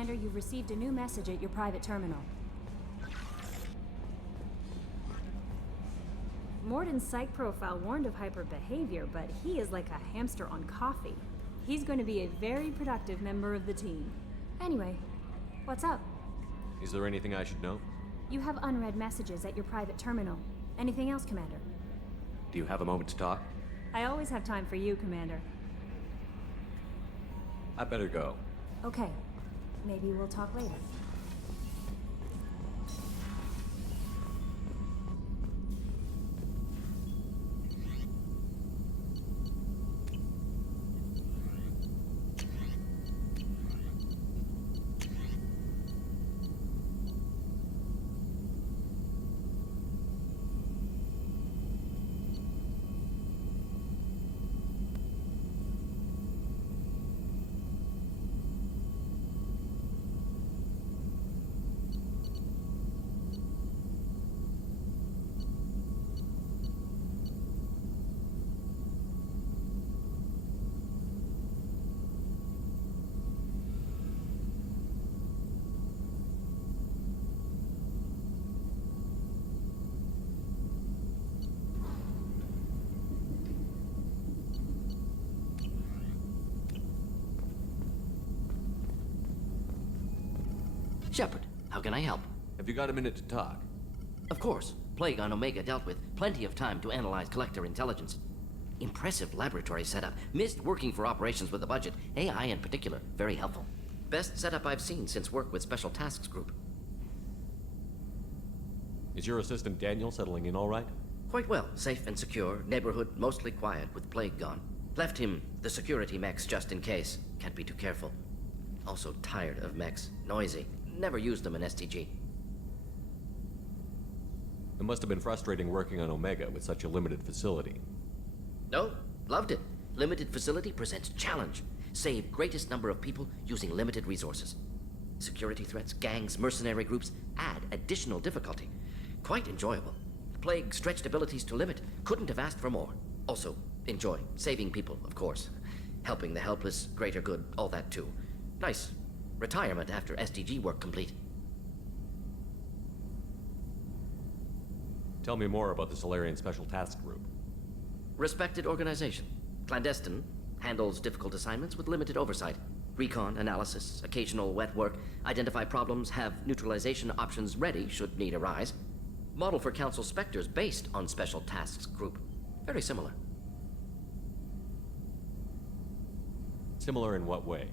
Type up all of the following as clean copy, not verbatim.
Commander, you've received a new message at your private terminal. Morden's psych profile warned of hyper behavior, but he is like a hamster on coffee. He's going to be a very productive member of the team. Anyway, what's up? Is there anything I should know? You have unread messages at your private terminal. Anything else, Commander? Do you have a moment to talk? I always have time for you, Commander. I better go. Okay. Maybe we'll talk later. Shepard, how can I help? Have you got a minute to talk? Of course. Plague on Omega dealt with. Plenty of time to analyze collector intelligence. Impressive laboratory setup. Missed working for operations with a budget. AI in particular. Very helpful. Best setup I've seen since work with Special Tasks Group. Is your assistant Daniel settling in all right? Quite well. Safe and secure. Neighborhood mostly quiet with Plague gone. Left him the security mechs just in case. Can't be too careful. Also tired of mechs. Noisy. Never used them in STG. It must have been frustrating working on Omega with such a limited facility. No, loved it. Limited facility presents challenge. Save greatest number of people using limited resources. Security threats, gangs, mercenary groups add additional difficulty. Quite enjoyable. Plague stretched abilities to limit. Couldn't have asked for more. Also, enjoy. Saving people, of course. Helping the helpless, greater good, all that too. Nice. Retirement after STG work complete. Tell me more about the Solarian Special Task Group. Respected organization. Clandestine. Handles difficult assignments with limited oversight. Recon, analysis, occasional wet work. Identify problems, have neutralization options ready should need arise. Model for Council Spectres based on Special Tasks Group. Very similar. Similar in what way?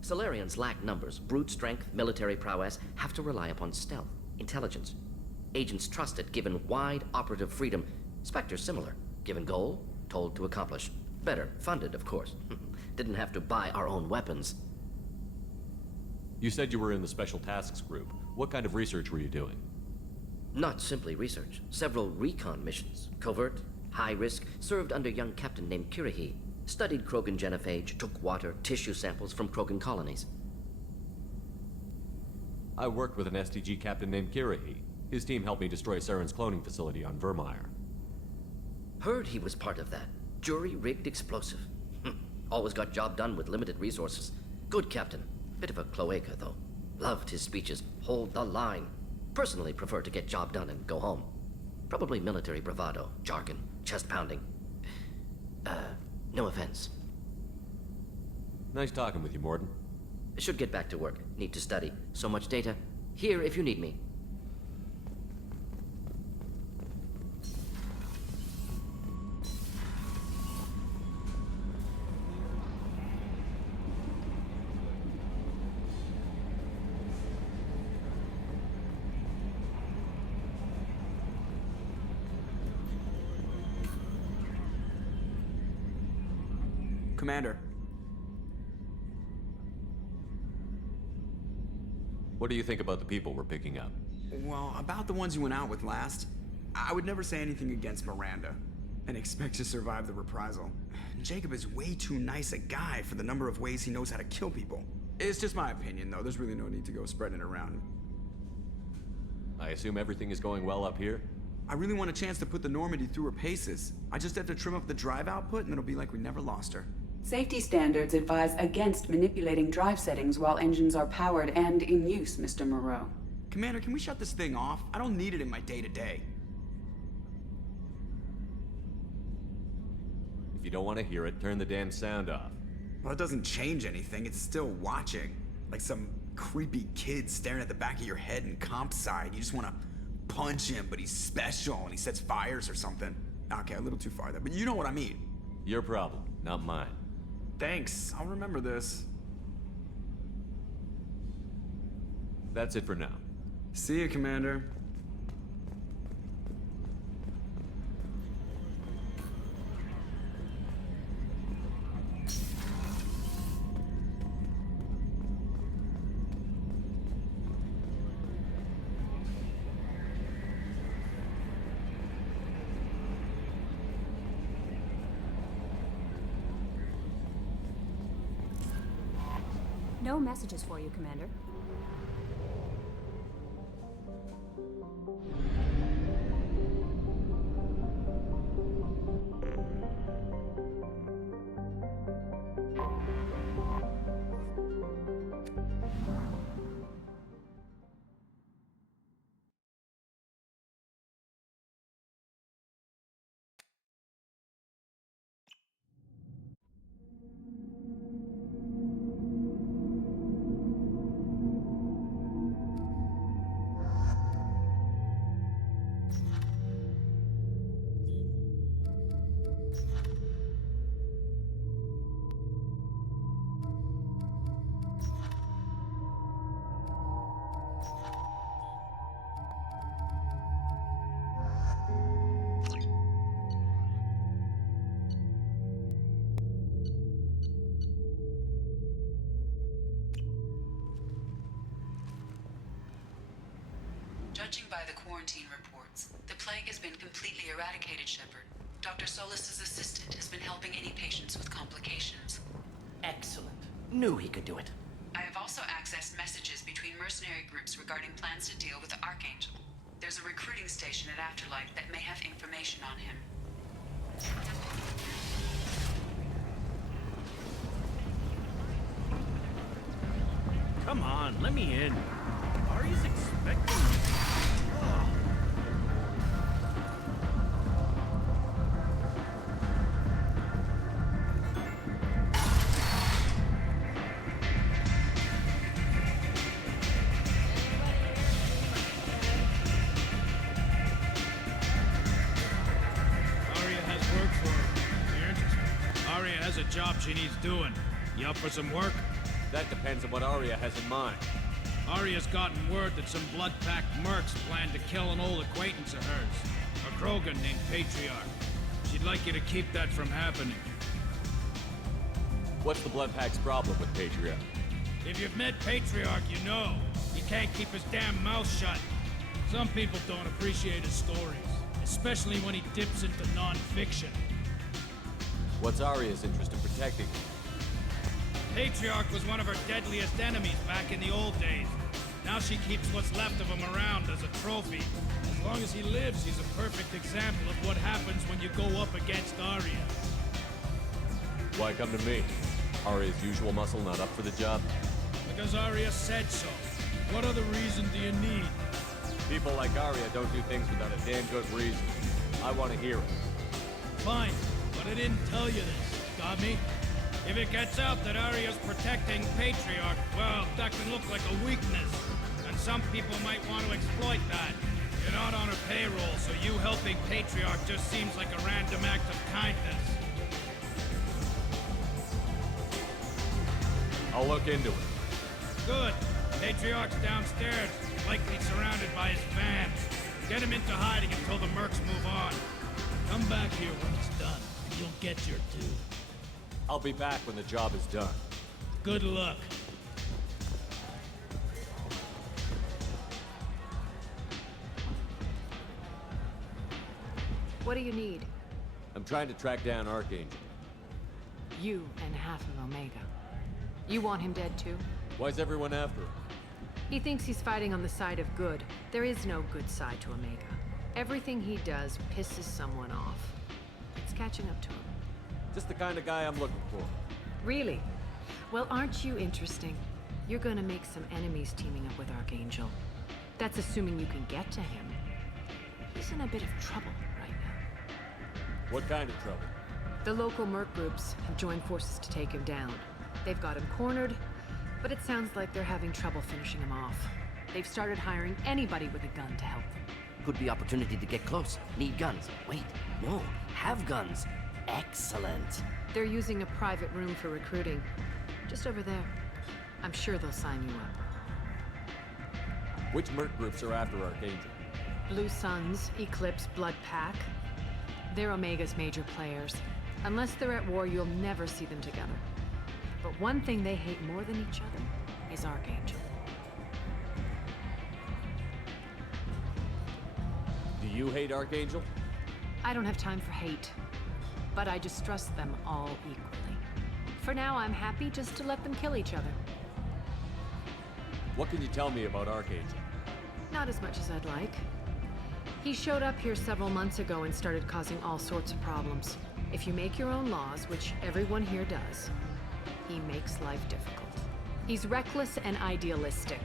Solarians lack numbers, brute strength, military prowess, have to rely upon stealth, intelligence. Agents trusted, given wide operative freedom. Spectres similar, given goal, told to accomplish. Better, funded, of course. Didn't have to buy our own weapons. You said you were in the Special Tasks Group. What kind of research were you doing? Not simply research. Several recon missions. Covert, high risk, served under young captain named Kirihi. Studied Krogan genophage, took water, tissue samples from Krogan colonies. I worked with an STG captain named Kirihi. His team helped me destroy Saren's cloning facility on Vermeer. Heard he was part of that. Jury-rigged explosive. Always got job done with limited resources. Good captain. Bit of a cloaca, though. Loved his speeches. Hold the line. Personally prefer to get job done and go home. Probably military bravado, jargon, chest pounding. No offense. Nice talking with you, Morden. Should get back to work. Need to study. So much data. Here if you need me. Commander. What do you think about the people we're picking up? Well, about the ones you went out with last, I would never say anything against Miranda and expect to survive the reprisal. Jacob is way too nice a guy for the number of ways he knows how to kill people. It's just my opinion, though. There's really no need to go spreading it around. I assume everything is going well up here? I really want a chance to put the Normandy through her paces. I just have to trim up the drive output and it'll be like we never lost her. Safety standards advise against manipulating drive settings while engines are powered and in use, Mr. Moreau. Commander, can we shut this thing off? I don't need it in my day-to-day. If you don't want to hear it, turn the damn sound off. Well, it doesn't change anything. It's still watching. Like some creepy kid staring at the back of your head in comp side. You just want to punch him, but he's special and he sets fires or something. Okay, a little too far there, but you know what I mean. Your problem, not mine. Thanks. I'll remember this. That's it for now. See you, Commander. No messages for you, Commander. Judging by the quarantine reports, the plague has been completely eradicated, Shepard. Dr. Solis's assistant has been helping any patients with complications. Excellent. Knew he could do it. I have also accessed messages between mercenary groups regarding plans to deal with the Archangel. There's a recruiting station at Afterlife that may have information on him. Come on, let me in. Aria's expecting me. Aria has work for her. You're interested? Aria has a job she needs doing. You up for some work? That depends on what Arya has in mind. Aria's gotten word that some blood-packed mercs plan to kill an old acquaintance of hers. A Krogan named Patriarch. She'd like you to keep that from happening. What's the Blood Pack's problem with Patriarch? If you've met Patriarch, you know. He can't keep his damn mouth shut. Some people don't appreciate his stories, especially when he dips into non-fiction. What's Arya's interest in protecting him? Patriarch was one of her deadliest enemies back in the old days. Now she keeps what's left of him around as a trophy. As long as he lives, he's a perfect example of what happens when you go up against Arya. Why come to me? Arya's usual muscle not up for the job? Because Arya said so. What other reason do you need? People like Arya don't do things without a damn good reason. I want to hear it. Fine, but I didn't tell you this. Got me? If it gets out that Arya's protecting Patriarch, well, that can look like a weakness. And some people might want to exploit that. You're not on her payroll, so you helping Patriarch just seems like a random act of kindness. I'll look into it. Good. Patriarch's downstairs, likely surrounded by his fans. Get him into hiding until the mercs move on. Come back here when it's done, and you'll get your due. I'll be back when the job is done. Good luck. What do you need? I'm trying to track down Archangel. You and half of Omega. You want him dead too? Why's everyone after him? He thinks he's fighting on the side of good. There is no good side to Omega. Everything he does pisses someone off. It's catching up to him. Just the kind of guy I'm looking for. Really? Well, aren't you interesting? You're gonna make some enemies teaming up with Archangel. That's assuming you can get to him. He's in a bit of trouble right now. What kind of trouble? The local merc groups have joined forces to take him down. They've got him cornered, but it sounds like they're having trouble finishing him off. They've started hiring anybody with a gun to help them. Could be opportunity to get close. Need guns. Wait, no, have guns. Excellent. They're using a private room for recruiting. Just over there. I'm sure they'll sign you up. Which merc groups are after Archangel? Blue Suns, Eclipse, Blood Pack. They're Omega's major players. Unless they're at war, you'll never see them together. But one thing they hate more than each other is Archangel. Do you hate Archangel? I don't have time for hate, but I distrust them all equally. For now, I'm happy just to let them kill each other. What can you tell me about Archangel? Not as much as I'd like. He showed up here several months ago and started causing all sorts of problems. If you make your own laws, which everyone here does, he makes life difficult. He's reckless and idealistic,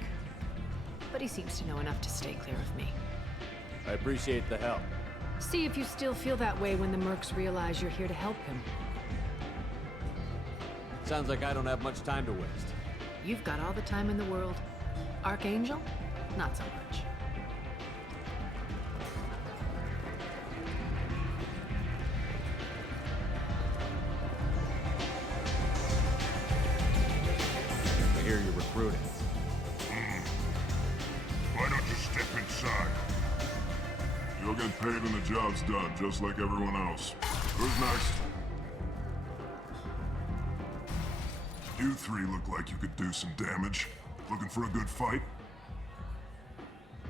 but he seems to know enough to stay clear of me. I appreciate the help. See if you still feel that way when the mercs realize you're here to help him. Sounds like I don't have much time to waste. You've got all the time in the world. Archangel? Not so much. I hear you're recruiting. Why don't you step inside? You'll get paid when the job's done, just like everyone else. Who's next? You three look like you could do some damage. Looking for a good fight?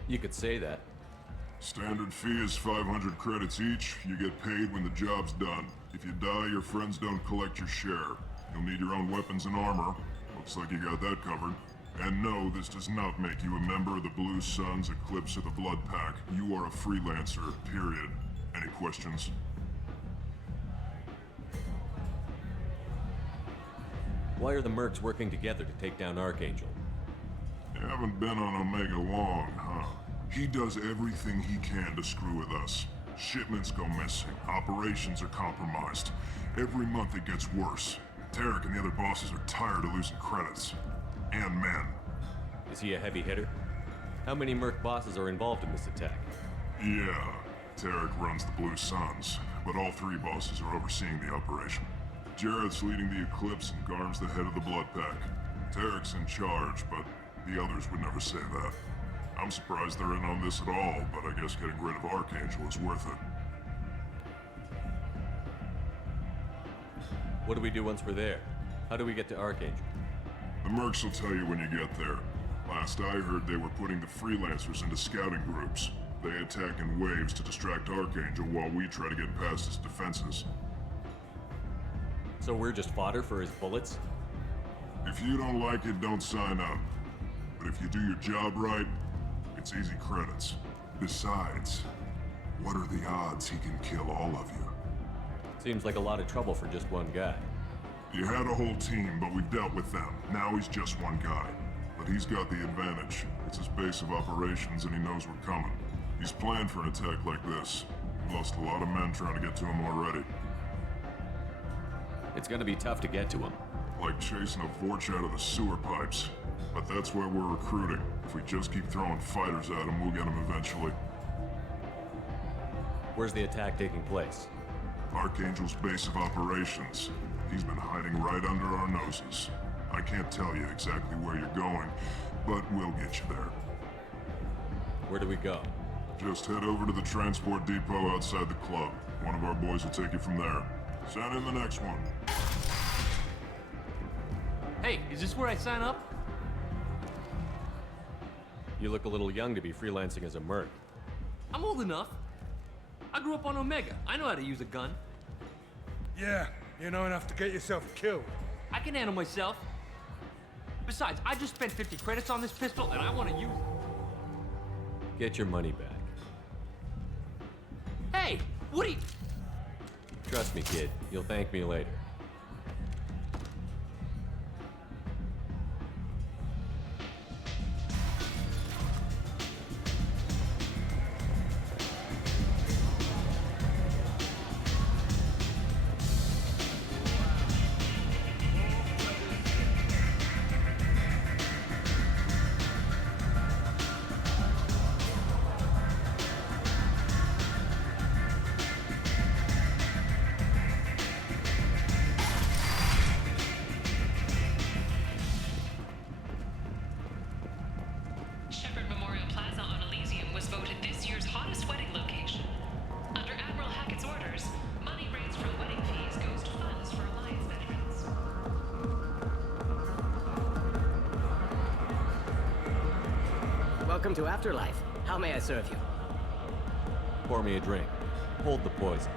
You could say that. Standard fee is 500 credits each. You get paid when the job's done. If you die, your friends don't collect your share. You'll need your own weapons and armor. Looks like you got that covered. And no, this does not make you a member of the Blue Suns, Eclipse, or the Blood Pack. You are a freelancer, period. Any questions? Why are the mercs working together to take down Archangel? You haven't been on Omega long, huh? He does everything he can to screw with us. Shipments go missing. Operations are compromised. Every month it gets worse. Tarek and the other bosses are tired of losing credits. And men. Is he a heavy hitter? How many merc bosses are involved in this attack? Yeah, Tarek runs the Blue Suns, but all three bosses are overseeing the operation. Jarrett's leading the Eclipse and Garm's the head of the Blood Pack. Tarek's in charge, but the others would never say that. I'm surprised they're in on this at all, but I guess getting rid of Archangel is worth it. What do we do once we're there? How do we get to Archangel? The mercs will tell you when you get there. Last I heard, they were putting the freelancers into scouting groups. They attack in waves to distract Archangel while we try to get past his defenses. So we're just fodder for his bullets? If you don't like it, don't sign up. But if you do your job right, it's easy credits. Besides, what are the odds he can kill all of you? Seems like a lot of trouble for just one guy. You had a whole team, but we've dealt with them. Now he's just one guy. But he's got the advantage. It's his base of operations and he knows we're coming. He's planned for an attack like this. We've lost a lot of men trying to get to him already. It's gonna be tough to get to him. Like chasing a Vorch out of the sewer pipes. But that's where we're recruiting. If we just keep throwing fighters at him, we'll get him eventually. Where's the attack taking place? Archangel's base of operations. He's been hiding right under our noses. I can't tell you exactly where you're going, but we'll get you there. Where do we go? Just head over to the transport depot outside the club. One of our boys will take you from there. Send in the next one. Hey, is this where I sign up? You look a little young to be freelancing as a merc. I'm old enough. I grew up on Omega. I know how to use a gun. Yeah, you know enough to get yourself killed. I can handle myself. Besides, I just spent 50 credits on this pistol, and I want to use it. Get your money back. Hey, what are you... Trust me, kid. You'll thank me later. Welcome to Afterlife. How may I serve you? Pour me a drink. Hold the poison.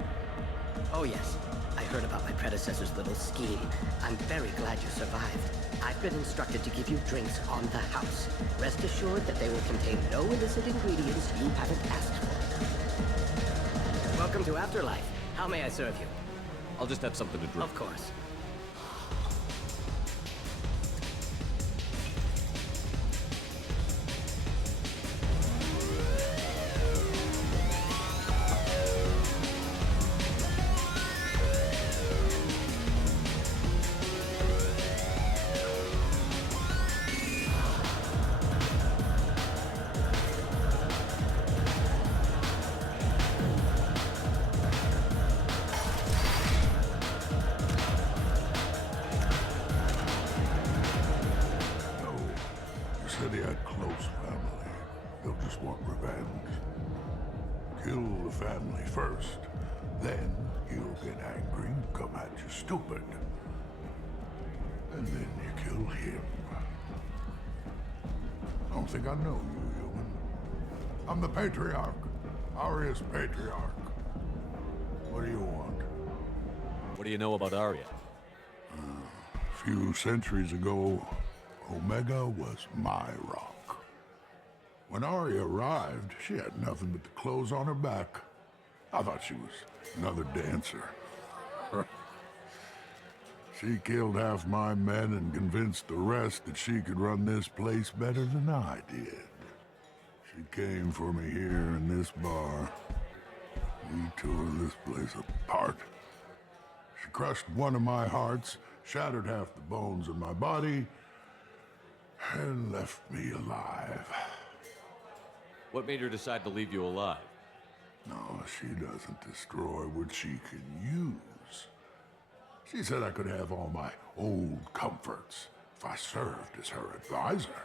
Oh yes, I heard about my predecessor's little scheme. I'm very glad you survived. I've been instructed to give you drinks on the house. Rest assured that they will contain no illicit ingredients you haven't asked for. Welcome to Afterlife. How may I serve you? I'll just have something to drink. Of course. Said he had close family. He'll just want revenge. Kill the family first. Then he'll get angry and come at you stupid. And then you kill him. I don't think I know you, human. I'm the Patriarch. Aria's Patriarch. What do you want? What do you know about Arya? A few centuries ago, Omega was my rock. When Arya arrived, she had nothing but the clothes on her back. I thought she was another dancer. She killed half my men and convinced the rest that she could run this place better than I did. She came for me here in this bar. We tore this place apart. She crushed one of my hearts, shattered half the bones in my body, and left me alive. What made her decide to leave you alive? No, she doesn't destroy what she can use. She said I could have all my old comforts if I served as her advisor.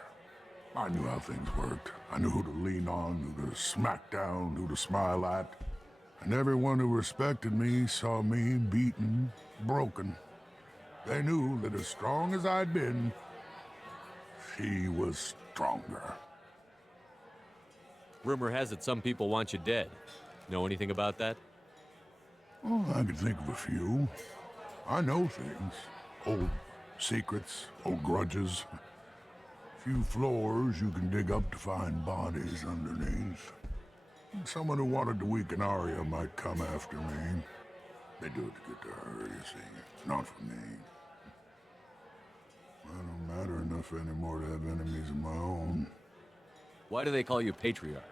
I knew how things worked. I knew who to lean on, who to smack down, who to smile at. And everyone who respected me saw me beaten, broken. They knew that as strong as I'd been, she was stronger. Rumor has it some people want you dead. Know anything about that? Oh, I could think of a few. I know things. Old secrets, old grudges. A few floors you can dig up to find bodies underneath. Someone who wanted to weaken Arya might come after me. They do it to get to her, you see. Not for me. I don't matter enough anymore to have enemies of my own. Why do they call you Patriarch?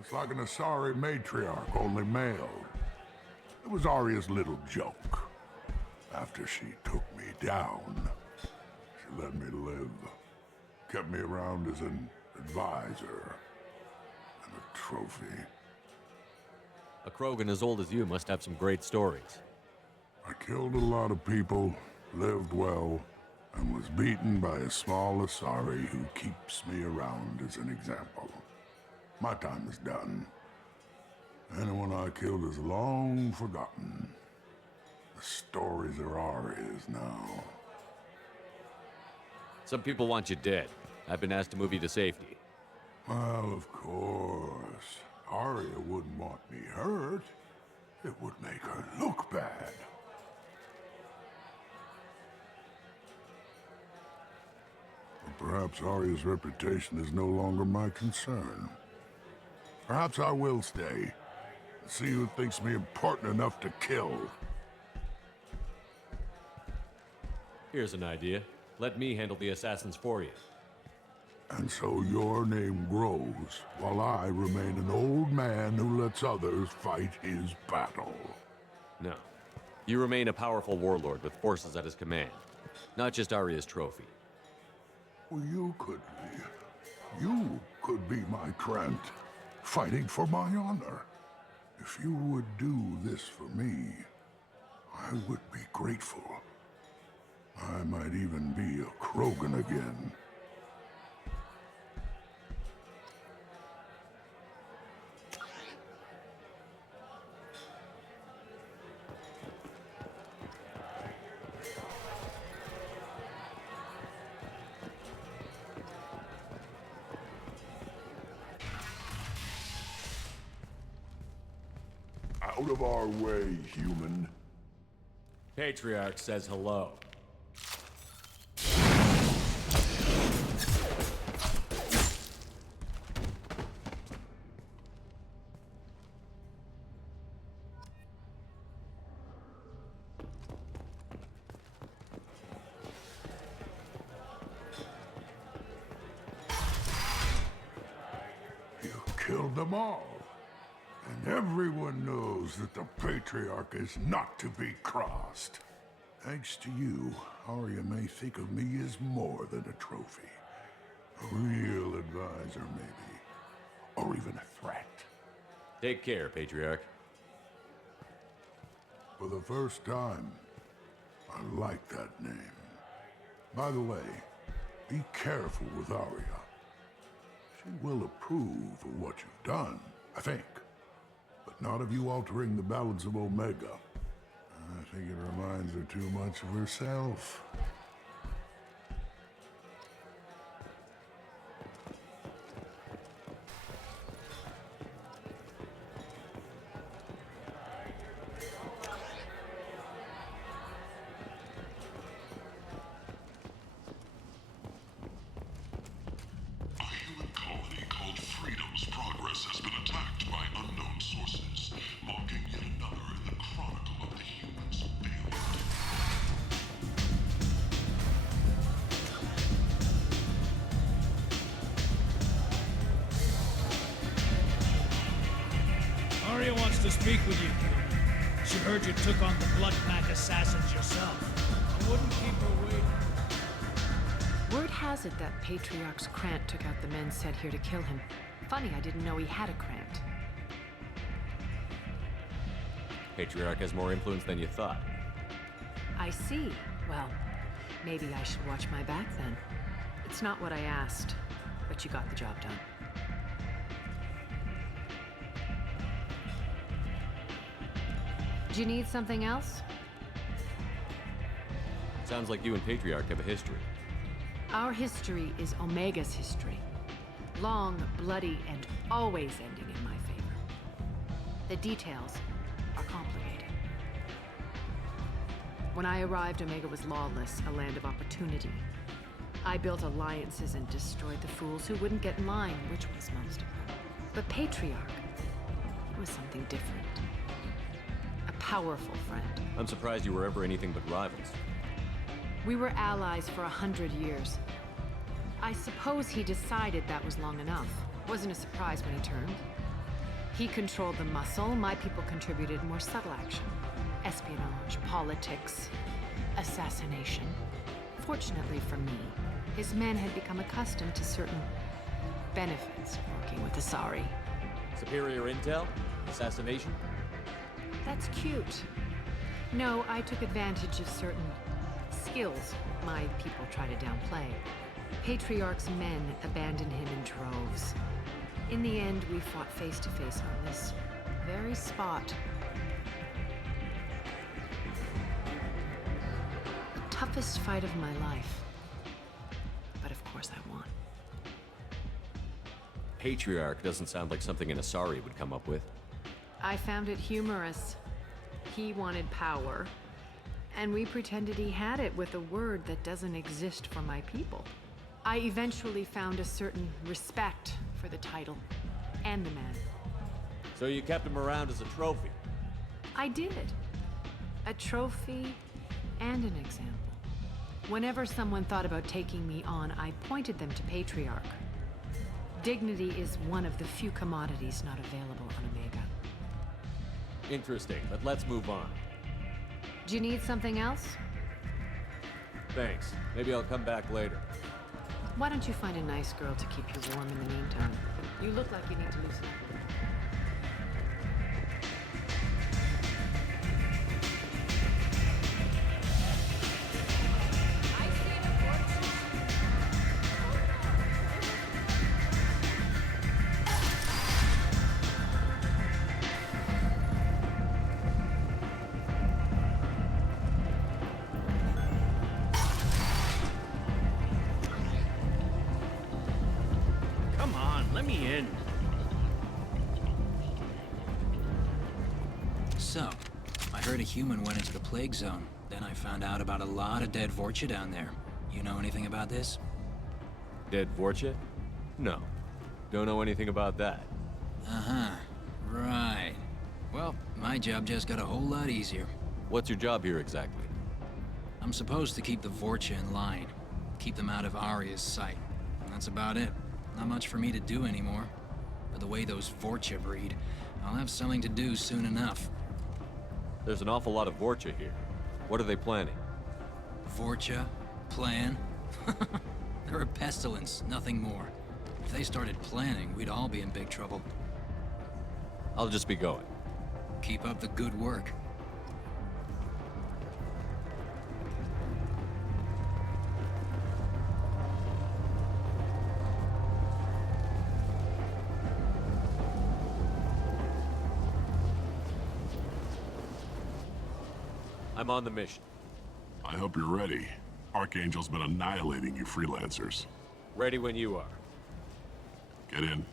It's like an Asari matriarch, only male. It was Arya's little joke. After she took me down, she let me live. Kept me around as an advisor and a trophy. A Krogan as old as you must have some great stories. I killed a lot of people, lived well, and was beaten by a small Asari who keeps me around as an example. My time is done. Anyone I killed is long forgotten. The stories are Arya's now. Some people want you dead. I've been asked to move you to safety. Well, of course. Arya wouldn't want me hurt. It would make her look bad. But perhaps Arya's reputation is no longer my concern. Perhaps I will stay. See who thinks me important enough to kill. Here's an idea. Let me handle the assassins for you. And so your name grows, while I remain an old man who lets others fight his battle. No. You remain a powerful warlord with forces at his command. Not just Arya's trophy. Well, you could be my Trent, fighting for my honor. If you would do this for me, I would be grateful. I might even be a Krogan again. Out of our way, human. Patriarch says hello. You killed them all. And everyone knows that the Patriarch is not to be crossed. Thanks to you, Arya may think of me as more than a trophy. A real advisor, maybe. Or even a threat. Take care, Patriarch. For the first time, I like that name. By the way, be careful with Arya. She will approve of what you've done, I think. But not of you altering the balance of Omega. I think it reminds her too much of herself. Arya wants to speak with you. She heard you took on the Blood Pack assassins yourself. I wouldn't keep her waiting. Word has it that Patriarch's Krant took out the men sent here to kill him. Funny, I didn't know he had a Krant. Patriarch has more influence than you thought. I see. Well, maybe I should watch my back then. It's not what I asked, but you got the job done. Do you need something else? Sounds like you and Patriarch have a history. Our history is Omega's history. Long, bloody, and always ending in my favor. The details are complicated. When I arrived, Omega was lawless, a land of opportunity. I built alliances and destroyed the fools who wouldn't get in line, which was most of them. But Patriarch, he was something different. A powerful friend. I'm surprised you were ever anything but rivals. We were allies for 100 years. I suppose he decided that was long enough. Wasn't a surprise when he turned. He controlled the muscle, my people contributed more subtle action. Espionage, politics, assassination. Fortunately for me, his men had become accustomed to certain benefits of working with Asari. Superior intel? Assassination? That's cute. No, I took advantage of certain skills my people try to downplay. Patriarch's men abandoned him in droves. In the end, we fought face to face on this very spot. The toughest fight of my life. But of course I won. Patriarch doesn't sound like something an Asari would come up with. I found it humorous. He wanted power, and we pretended he had it with a word that doesn't exist for my people. I eventually found a certain respect for the title and the man. So you kept him around as a trophy? I did. A trophy and an example. Whenever someone thought about taking me on, I pointed them to Patriarch. Dignity is one of the few commodities not available on Omega. Interesting, but let's move on. Do you need something else? Thanks. Maybe I'll come back later. Why don't you find a nice girl to keep you warm in the meantime? You look like you need to loosen up a little. Come on, let me in. so? I heard a human went into the plague zone. Then I found out about a lot of dead Vorcha down there. You know anything about this? Dead Vorcha? No. Don't know anything about that. Uh-huh. Right. Well, my job just got a whole lot easier. What's your job here exactly? I'm supposed to keep the Vorcha in line. Keep them out of Arya's sight. That's about it. Not much for me to do anymore. But the way those Vorcha breed, I'll have something to do soon enough. There's an awful lot of Vorcha here. What are they planning? Vorcha? Plan? They're a pestilence, nothing more. If they started planning, we'd all be in big trouble. I'll just be going. Keep up the good work. I'm on the mission. I hope you're ready. Archangel's been annihilating you freelancers. Ready when you are. Get in.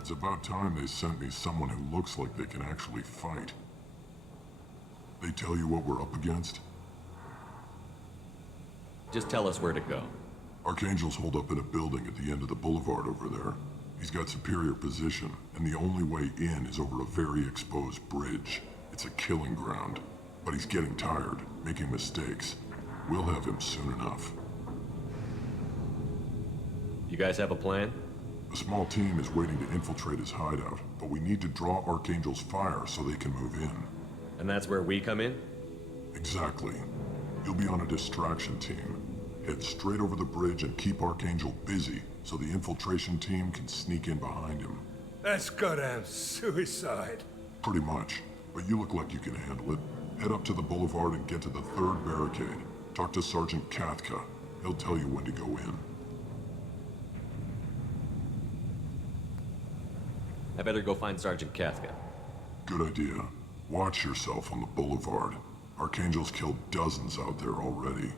It's about time they sent me someone who looks like they can actually fight. They tell you what we're up against? Just tell us where to go. Archangel's holed up in a building at the end of the boulevard over there. He's got superior position, and the only way in is over a very exposed bridge. It's a killing ground. But he's getting tired, making mistakes. We'll have him soon enough. You guys have a plan? A small team is waiting to infiltrate his hideout, but we need to draw Archangel's fire so they can move in. And that's where we come in? Exactly. You'll be on a distraction team. Head straight over the bridge and keep Archangel busy so the infiltration team can sneak in behind him. That's goddamn suicide. Pretty much, but you look like you can handle it. Head up to the boulevard and get to the third barricade. Talk to Sergeant Kathka. He'll tell you when to go in. I better go find Sergeant Kathka. Good idea. Watch yourself on the boulevard. Archangel's killed dozens out there already.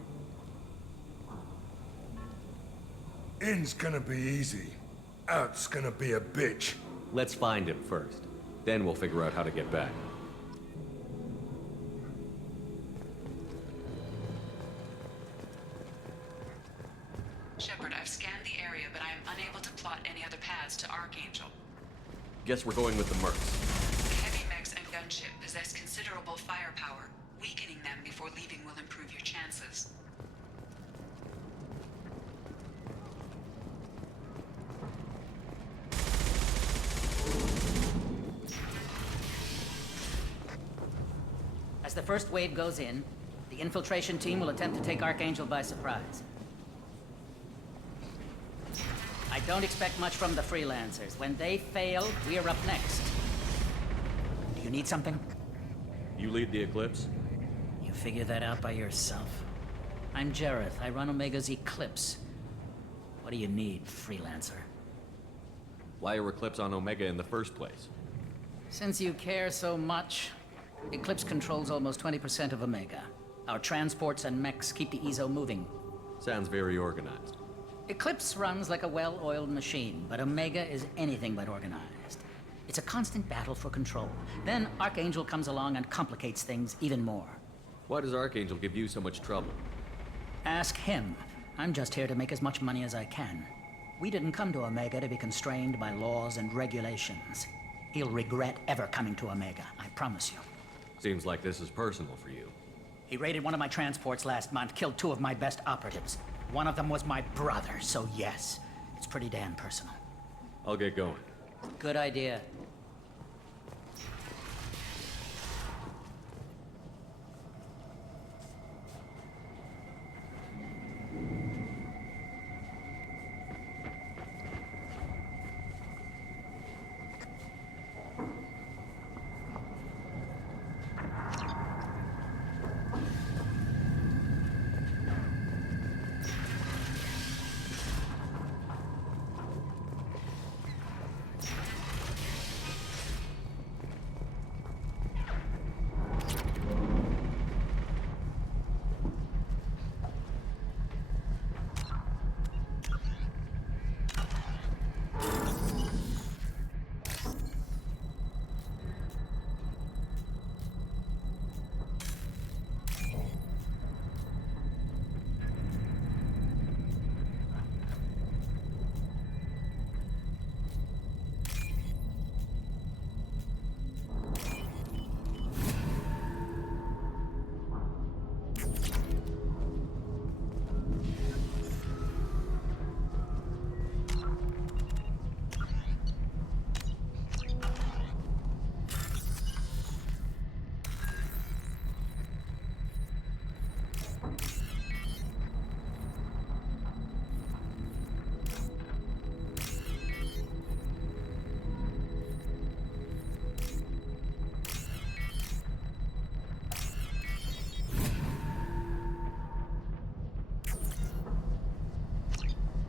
In's gonna be easy. Out's gonna be a bitch. Let's find him first. Then we'll figure out how to get back. Shepard, I've scanned the area, but I am unable to plot any other paths to Archangel. Guess we're going with the mercs. The heavy mechs and gunship possess considerable firepower. Weakening them before leaving will improve your chances. As the first wave goes in, the infiltration team will attempt to take Archangel by surprise. I don't expect much from the freelancers. When they fail, we're up next. Do you need something? You lead the Eclipse? You figure that out by yourself. I'm Jareth. I run Omega's Eclipse. What do you need, freelancer? Why are Eclipse on Omega in the first place? Since you care so much, Eclipse controls almost 20% of Omega. Our transports and mechs keep the EZO moving. Sounds very organized. Eclipse runs like a well-oiled machine, but Omega is anything but organized. It's a constant battle for control. Then Archangel comes along and complicates things even more. Why does Archangel give you so much trouble? Ask him. I'm just here to make as much money as I can. We didn't come to Omega to be constrained by laws and regulations. He'll regret ever coming to Omega, I promise you. Seems like this is personal for you. He raided one of my transports last month, killed 2 of my best operatives. One of them was my brother, so yes, it's pretty damn personal. I'll get going. Good idea.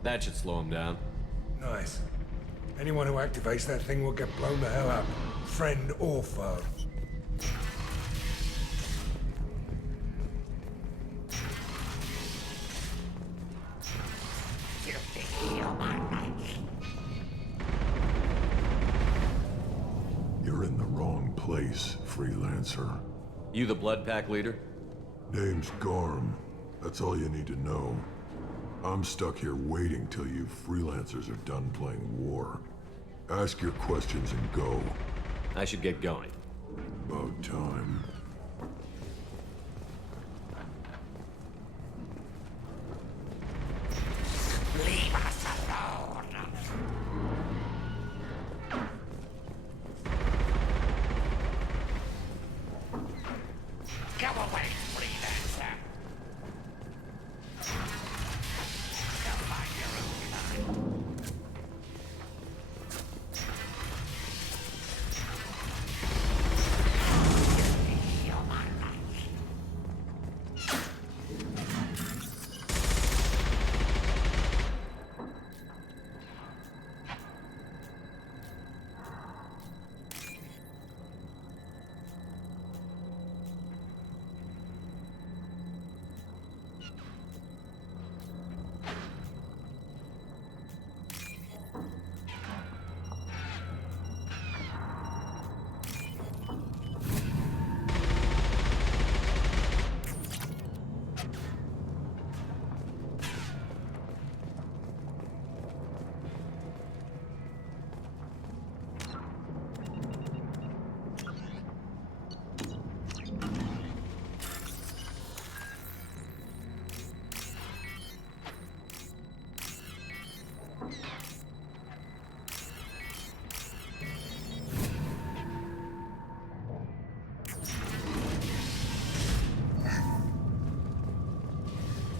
That should slow him down. Nice. Anyone who activates that thing will get blown the hell up. Friend or foe. You're in the wrong place, freelancer. You the Blood Pack leader? Name's Garm. That's all you need to know. I'm stuck here waiting till you freelancers are done playing war. Ask your questions and go. I should get going. About time. Leave us alone. Go away, freelancer. Go find your own line. Heal my life.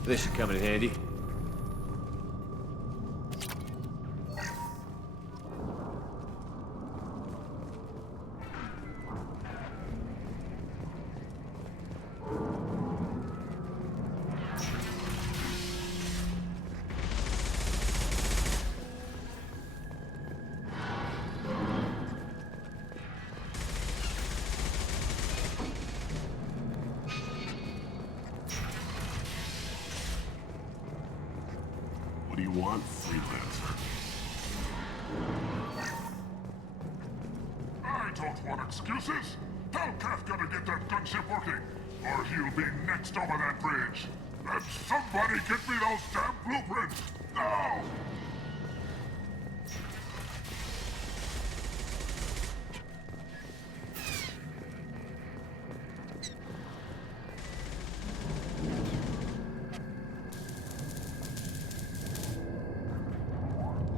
This should come in handy. What do you want, freelancer? I don't want excuses. Tell Kafka to get that gunship working, or he'll be next over that bridge. And somebody get me those damn blueprints, now!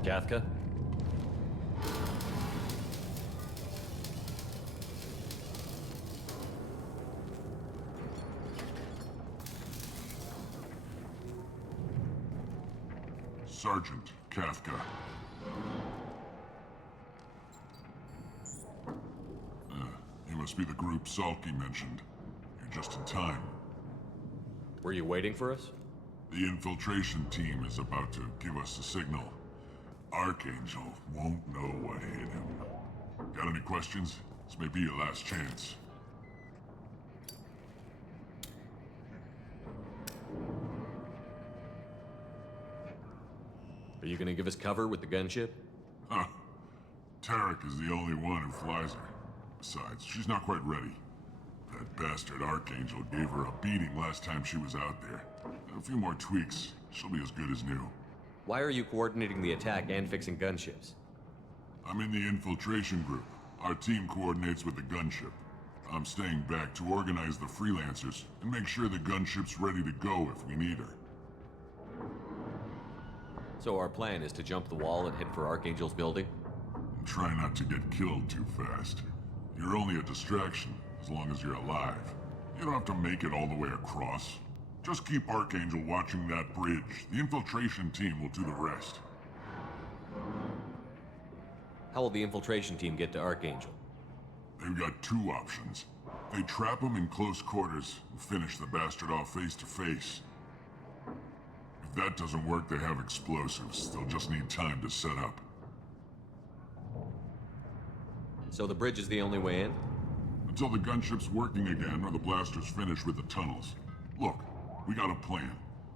Kafka? Sergeant Kafka. You must be the group Salky mentioned. You're just in time. Were you waiting for us? The infiltration team is about to give us a signal. Archangel won't know what hit him. Got any questions? This may be your last chance. Are you gonna give us cover with the gunship? Huh. Tarek is the only one who flies her. Besides, she's not quite ready. That bastard Archangel gave her a beating last time she was out there. A few more tweaks, she'll be as good as new. Why are you coordinating the attack and fixing gunships? I'm in the infiltration group. Our team coordinates with the gunship. I'm staying back to organize the freelancers and make sure the gunship's ready to go if we need her. So our plan is to jump the wall and head for Archangel's building? And try not to get killed too fast. You're only a distraction, as long as you're alive. You don't have to make it all the way across. Just keep Archangel watching that bridge. The infiltration team will do the rest. How will the infiltration team get to Archangel? They've got two options. They trap him in close quarters and finish the bastard off face to face. If that doesn't work, they have explosives. They'll just need time to set up. So the bridge is the only way in? Until the gunship's working again or the blasters finish with the tunnels. Look, we got a plan.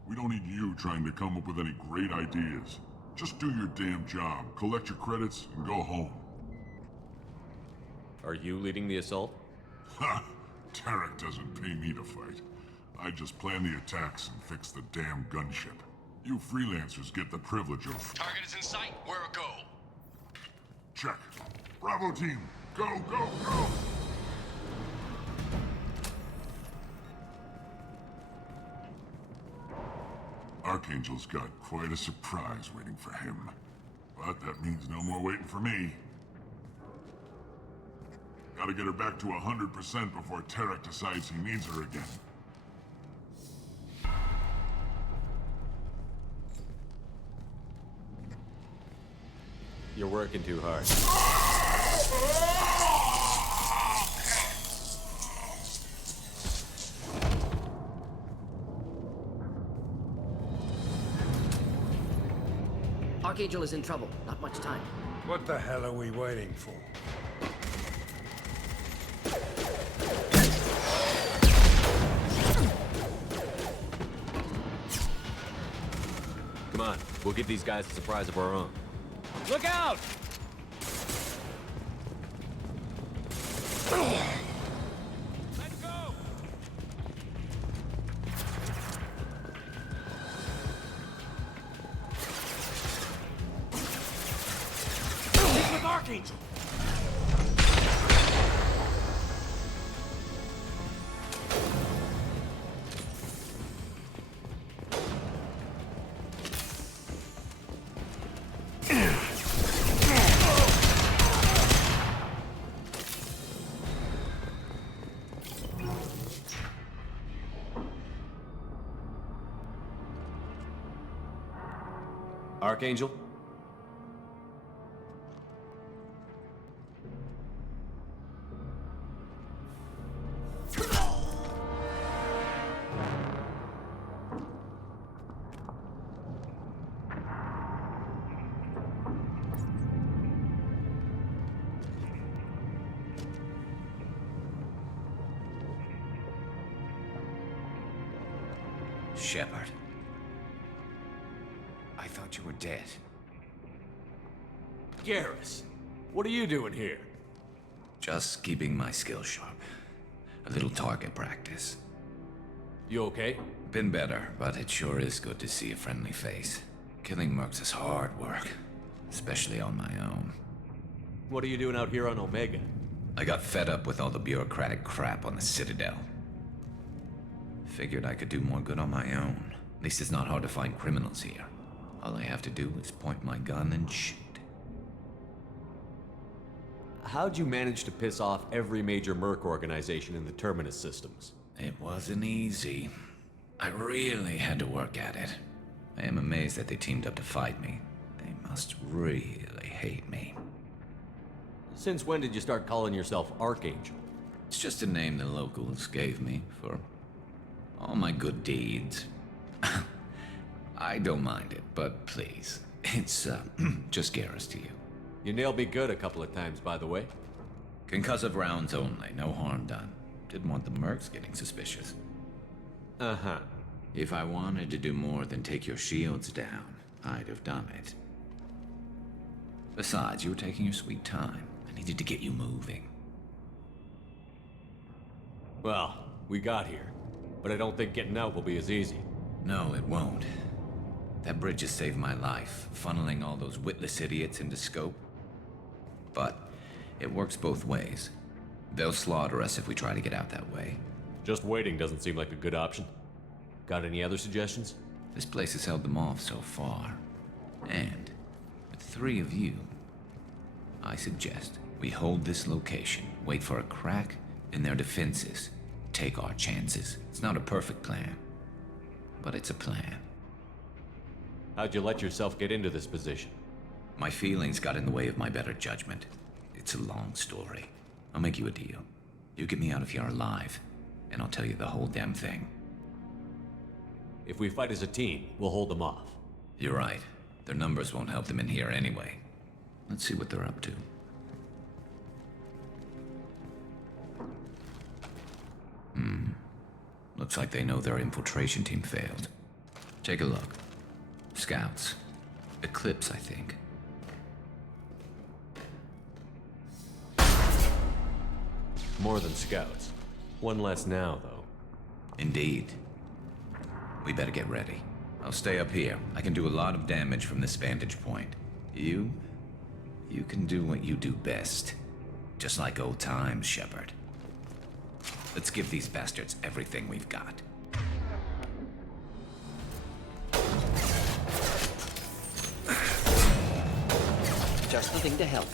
We don't need you trying to come up with any great ideas. Just do your damn job, collect your credits, and go home. Are you leading the assault? Ha! Tarek doesn't pay me to fight. I just plan the attacks and fix the damn gunship. You freelancers get the privilege of... Target is in sight. Where a go? Check. Bravo team, go, go, go! Archangel's got quite a surprise waiting for him. But that means no more waiting for me. Gotta get her back to 100% before Tarek decides he needs her again. You're working too hard. Archangel is in trouble. Not much time. What the hell are we waiting for? Come on, we'll give these guys a surprise of our own. Look out! Let's go! Stick with Archangel! Archangel? Shepard. I thought you were dead. Garrus, what are you doing here? Just keeping my skills sharp. A little target practice. You okay? Been better, but it sure is good to see a friendly face. Killing mercs is hard work, especially on my own. What are you doing out here on Omega? I got fed up with all the bureaucratic crap on the Citadel. Figured I could do more good on my own. At least it's not hard to find criminals here. All I have to do is point my gun and shoot. How'd you manage to piss off every major merc organization in the Terminus systems? It wasn't easy. I really had to work at it. I am amazed that they teamed up to fight me. They must really hate me. Since when did you start calling yourself Archangel? It's just a name the locals gave me for all my good deeds. I don't mind it, but please, it's just Garrus to you. You nailed me good a couple of times, by the way. Concussive rounds only, no harm done. Didn't want the mercs getting suspicious. Uh-huh. If I wanted to do more than take your shields down, I'd have done it. Besides, you were taking your sweet time. I needed to get you moving. Well, we got here, but I don't think getting out will be as easy. No, it won't. That bridge has saved my life, funneling all those witless idiots into scope. But it works both ways. They'll slaughter us if we try to get out that way. Just waiting doesn't seem like a good option. Got any other suggestions? This place has held them off so far. And with 3 of you, I suggest we hold this location, wait for a crack in their defenses, take our chances. It's not a perfect plan, but it's a plan. How'd you let yourself get into this position? My feelings got in the way of my better judgment. It's a long story. I'll make you a deal. You get me out of here alive, and I'll tell you the whole damn thing. If we fight as a team, we'll hold them off. You're right. Their numbers won't help them in here anyway. Let's see what they're up to. Looks like they know their infiltration team failed. Take a look. Scouts. Eclipse, I think. More than scouts. One less now, though. Indeed. We better get ready. I'll stay up here. I can do a lot of damage from this vantage point. You can do what you do best. Just like old times, Shepard. Let's give these bastards everything we've got. Just the thing to help.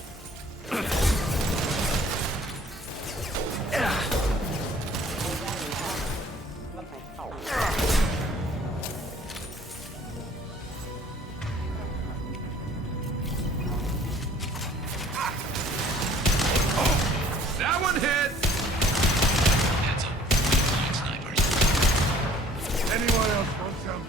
That one hit! Heads up. Snipers. Anyone else want some?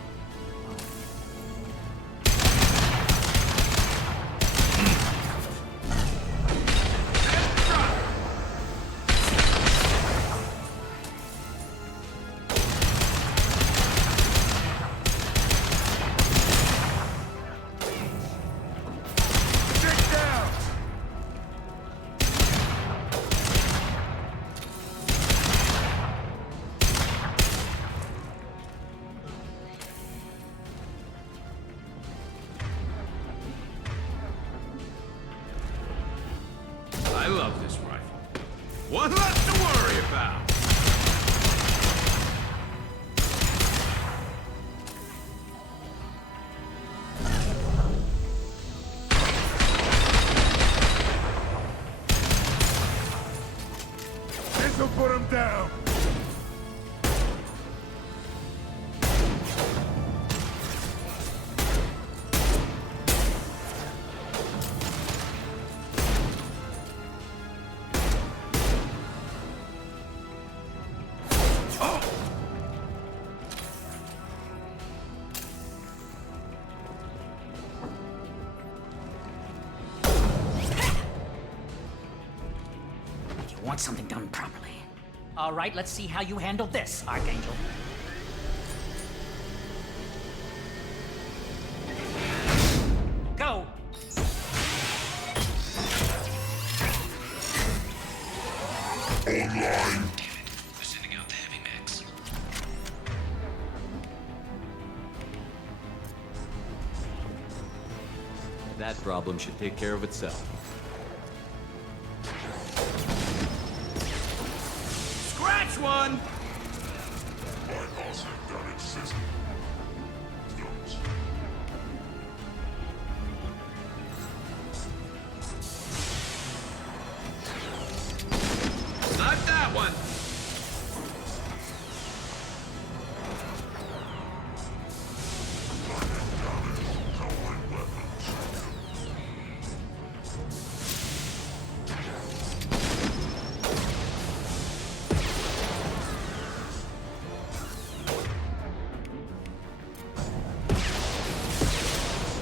I love this rifle. One less to worry about. This'll put him down. You want something done properly. All right, let's see how you handle this, Archangel. Go! Online. They're sending out the heavy mechs. That problem should take care of itself. Scratch one! Bypass don't exist. Not that one!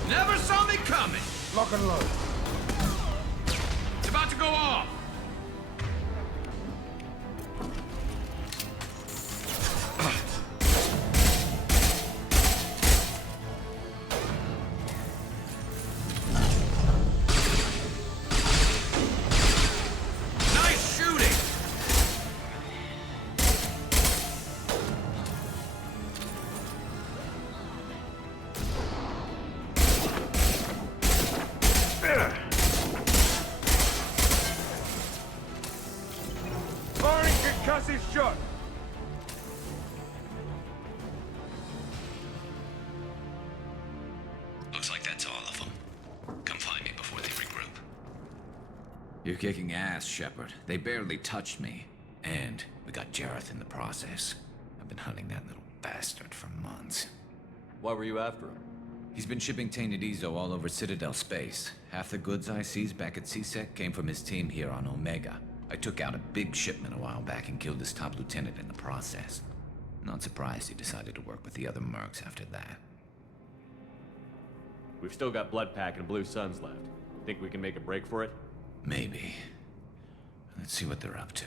Never saw me coming! Lock and load. It's about to go off! Nice shooting! Firing concussive shot. Looks like that's all of them. Come find me before they regroup. You're kicking ass, Shepard. They barely touched me. And we got Jareth in the process. I've been hunting that little bastard for months. Why were you after him? He's been shipping tainted Ezo all over Citadel space. Half the goods I seized back at C-Sec came from his team here on Omega. I took out a big shipment a while back and killed his top lieutenant in the process. Not surprised he decided to work with the other mercs after that. We've still got Bloodpack and Blue Suns left. Think we can make a break for it? Maybe. Let's see what they're up to.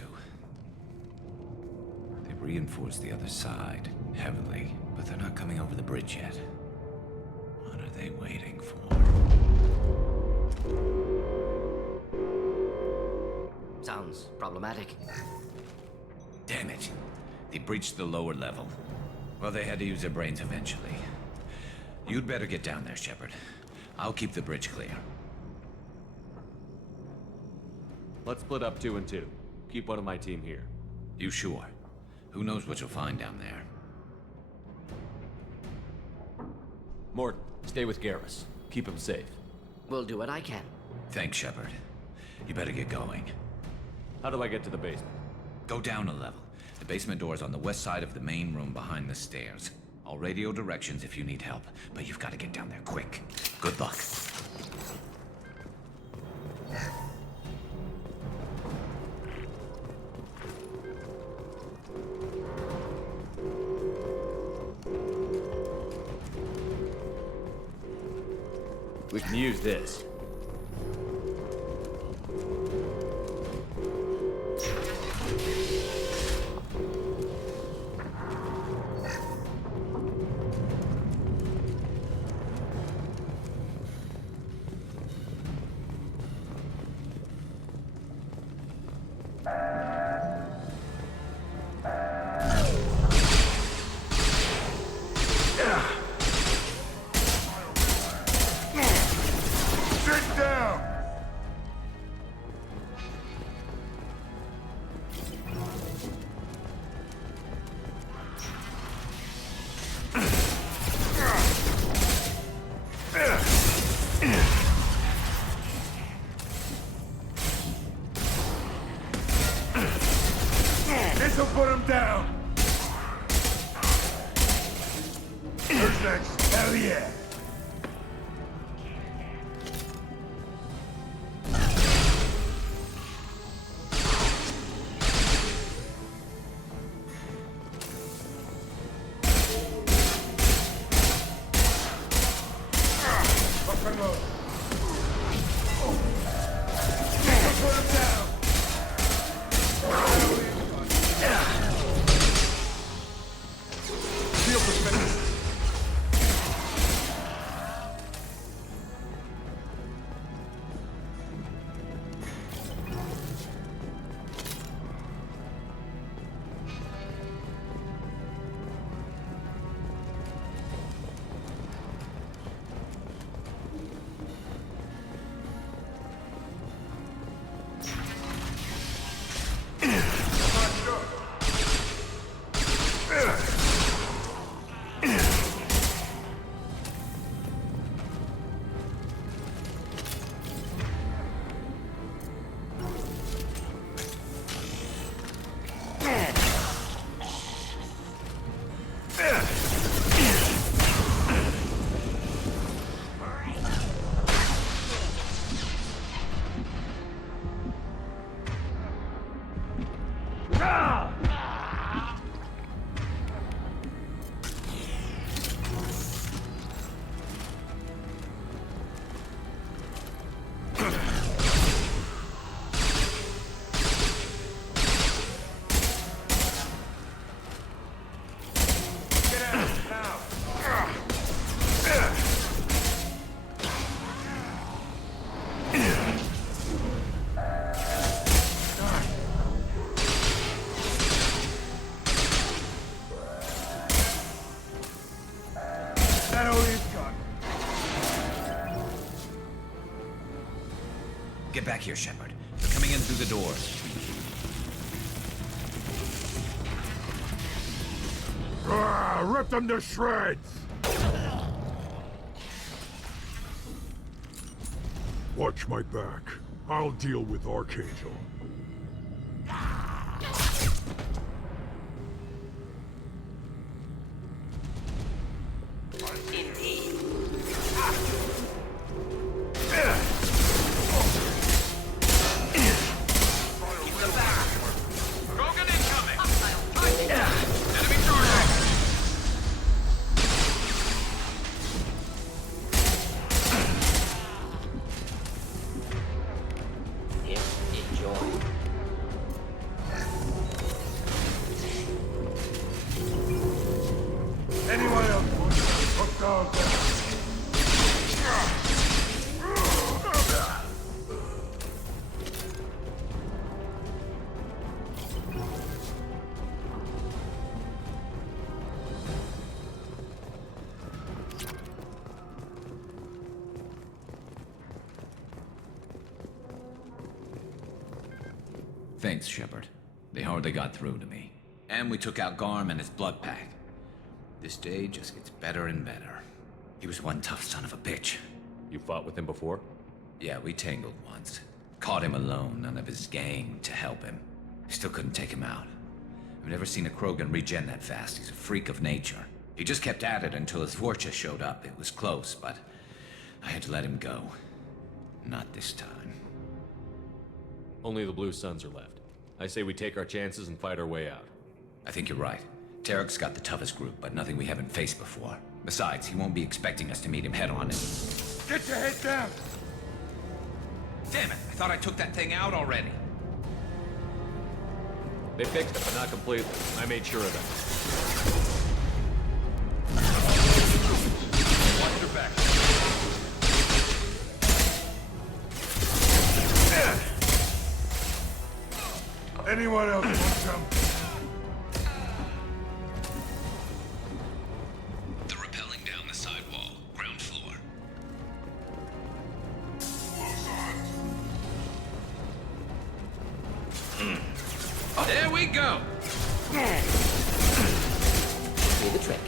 They've reinforced the other side, heavily, but they're not coming over the bridge yet. What are they waiting for? Sounds problematic. Damn it. They breached the lower level. Well, they had to use their brains eventually. You'd better get down there, Shepard. I'll keep the bridge clear. Let's split up 2 and 2. Keep one of my team here. You sure? Who knows what you'll find down there? Mort, stay with Garrus. Keep him safe. We'll do what I can. Thanks, Shepard. You better get going. How do I get to the basement? Go down a level. The basement door's on the west side of the main room behind the stairs. I'll radio directions if you need help, but you've got to get down there quick. Good luck. We can use this. This'll put him down! Who's next? Hell yeah! Get back here, Shepard. They're coming in through the doors. Rip them to shreds! Watch my back. I'll deal with Archangel. Enemy charging! Thanks, Shepard. They hardly got through to me. And we took out Garm and his blood pack. This day just gets better and better. He was one tough son of a bitch. You fought with him before? Yeah, we tangled once. Caught him alone, none of his gang to help him. Still couldn't take him out. I've never seen a Krogan regen that fast. He's a freak of nature. He just kept at it until his Vorcha showed up. It was close, but I had to let him go. Not this time. Only the Blue Suns are left. I say we take our chances and fight our way out. I think you're right. Tarek's got the toughest group, but nothing we haven't faced before. Besides, he won't be expecting us to meet him head-on and... Get your head down! Damn it! I thought I took that thing out already. They fixed it, but not completely. I made sure of that. Watch your back. Anyone else want some? They're rappelling down the side wall, ground floor. There we go! Do the trick.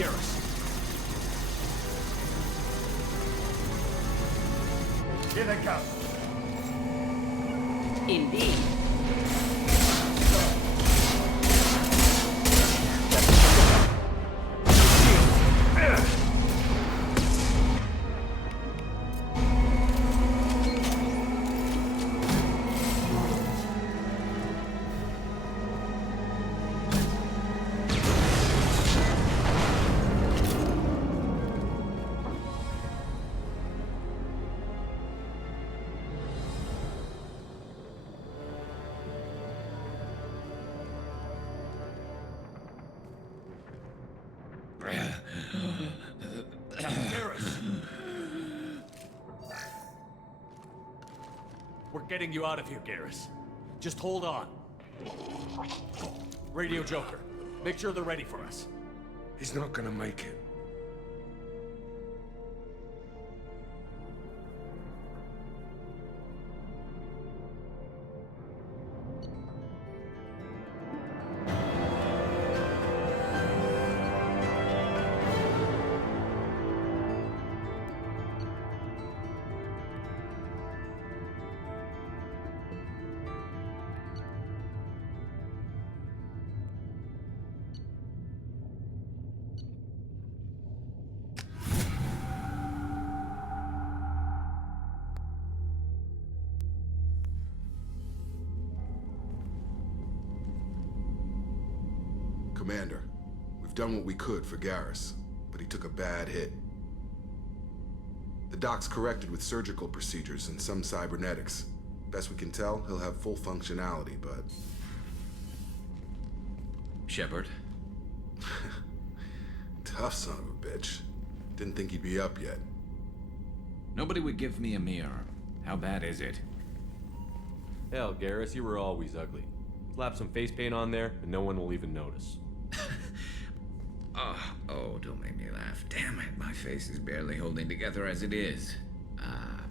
Garrus. Here they come. Indeed. We're getting you out of here, Garrus. Just hold on. Radio Joker, make sure they're ready for us. He's not gonna make it. Commander, we've done what we could for Garrus, but he took a bad hit. The doc's corrected with surgical procedures and some cybernetics. Best we can tell, he'll have full functionality, but... Shepard? Tough son of a bitch. Didn't think he'd be up yet. Nobody would give me a mirror. How bad is it? Hell, Garrus, you were always ugly. Slap some face paint on there, and no one will even notice. Oh, don't make me laugh. Damn it, my face is barely holding together as it is.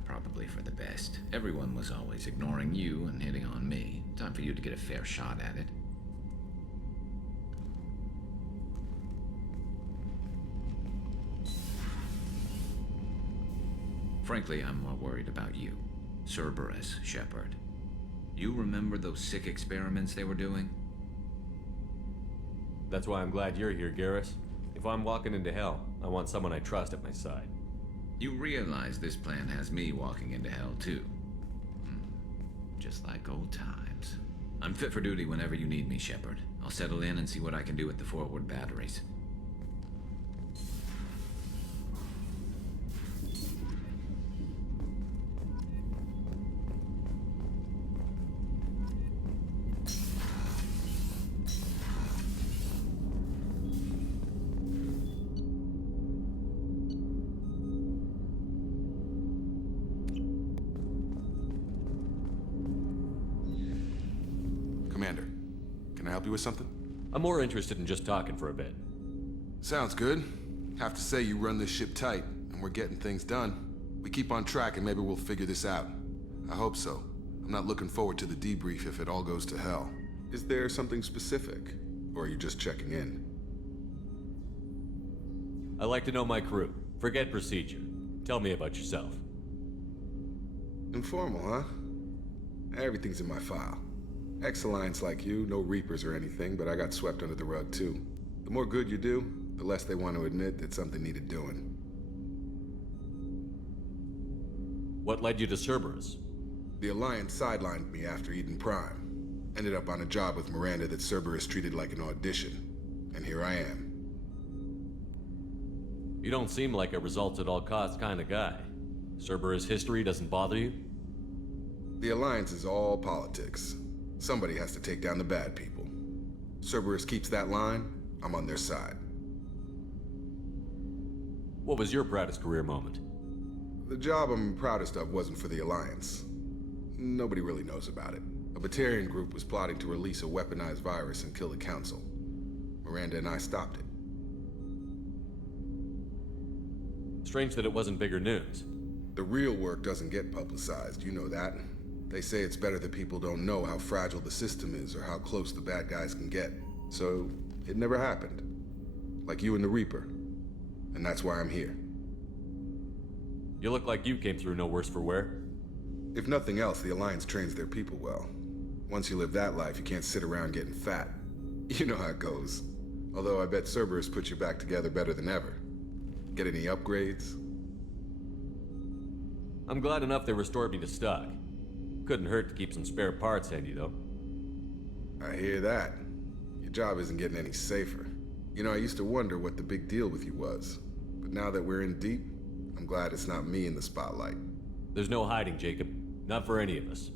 Probably for the best. Everyone was always ignoring you and hitting on me. Time for you to get a fair shot at it. Frankly, I'm more worried about you. Cerberus, Shepard. You remember those sick experiments they were doing? That's why I'm glad you're here, Garrus. If I'm walking into hell, I want someone I trust at my side. You realize this plan has me walking into hell, too. Just like old times. I'm fit for duty whenever you need me, Shepard. I'll settle in and see what I can do with the forward batteries. Commander, can I help you with something? I'm more interested in just talking for a bit. Sounds good. Have to say you run this ship tight, and we're getting things done. We keep on track and maybe we'll figure this out. I hope so. I'm not looking forward to the debrief if it all goes to hell. Is there something specific? Or are you just checking in? I like to know my crew. Forget procedure. Tell me about yourself. Informal, huh? Everything's in my file. Ex-Alliance like you, no Reapers or anything, but I got swept under the rug too. The more good you do, the less they want to admit that something needed doing. What led you to Cerberus? The Alliance sidelined me after Eden Prime. Ended up on a job with Miranda that Cerberus treated like an audition. And here I am. You don't seem like a results-at-all-costs kind of guy. Cerberus history doesn't bother you? The Alliance is all politics. Somebody has to take down the bad people. Cerberus keeps that line, I'm on their side. What was your proudest career moment? The job I'm proudest of wasn't for the Alliance. Nobody really knows about it. A Batarian group was plotting to release a weaponized virus and kill the Council. Miranda and I stopped it. Strange that it wasn't bigger news. The real work doesn't get publicized, you know that. They say it's better that people don't know how fragile the system is or how close the bad guys can get. So, it never happened. Like you and the Reaper. And that's why I'm here. You look like you came through no worse for wear. If nothing else, the Alliance trains their people well. Once you live that life, you can't sit around getting fat. You know how it goes. Although I bet Cerberus put you back together better than ever. Get any upgrades? I'm glad enough they restored me to stock. Couldn't hurt to keep some spare parts handy, though. I hear that. Your job isn't getting any safer. You know, I used to wonder what the big deal with you was. But now that we're in deep, I'm glad it's not me in the spotlight. There's no hiding, Jacob. Not for any of us.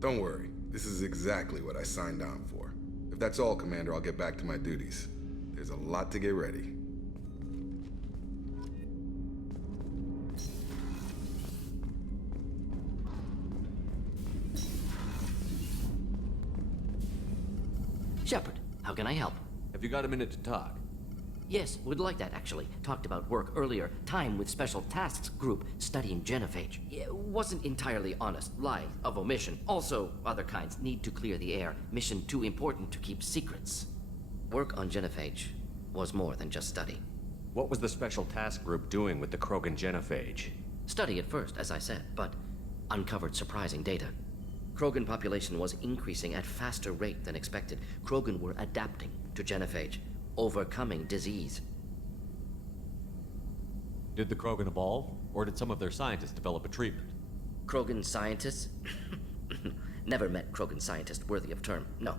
Don't worry. This is exactly what I signed on for. If that's all, Commander, I'll get back to my duties. There's a lot to get ready. Shepard, how can I help? Have you got a minute to talk? Yes, would like that, actually. Talked about work earlier. Time with Special Tasks Group studying genophage. It wasn't entirely honest. Lie of omission. Also, other kinds. Need to clear the air. Mission too important to keep secrets. Work on genophage was more than just study. What was the Special Task Group doing with the Krogan genophage? Study at first, as I said, but uncovered surprising data. Krogan population was increasing at faster rate than expected. Krogan were adapting to genophage, overcoming disease. Did the Krogan evolve, or did some of their scientists develop a treatment? Krogan scientists? Never met Krogan scientist worthy of term. No.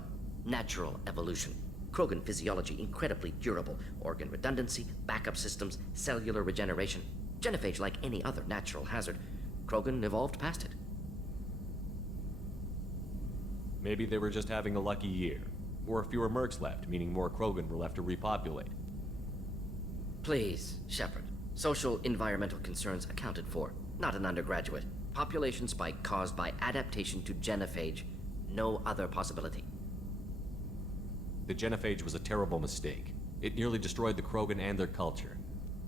Natural evolution. Krogan physiology incredibly durable. Organ redundancy, backup systems, cellular regeneration. Genophage like any other natural hazard. Krogan evolved past it. Maybe they were just having a lucky year. Or fewer mercs left, meaning more Krogan were left to repopulate. Please, Shepard. Social, environmental concerns accounted for. not an undergraduate. Population spike caused by adaptation to genophage. No other possibility. The genophage was a terrible mistake. It nearly destroyed the Krogan and their culture.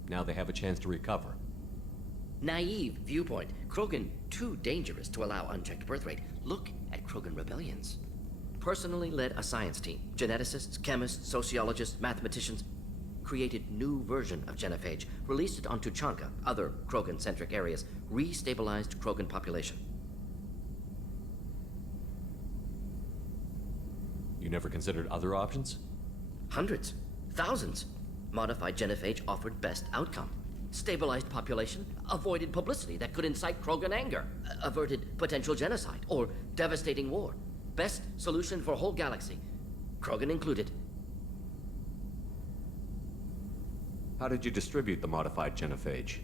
Now they have a chance to recover. Naive viewpoint. Krogan too dangerous to allow unchecked birth rate. Look at Krogan rebellions. Personally led a science team. Geneticists, chemists, sociologists, mathematicians. Created new version of genophage. Released it on Tuchanka, other Krogan-centric areas. Restabilized Krogan population. You never considered other options? Hundreds. Thousands. Modified genophage offered best outcome. Stabilized population, avoided publicity that could incite Krogan anger, averted potential genocide or devastating war. Best solution for whole galaxy, Krogan included. How did you distribute the modified genophage?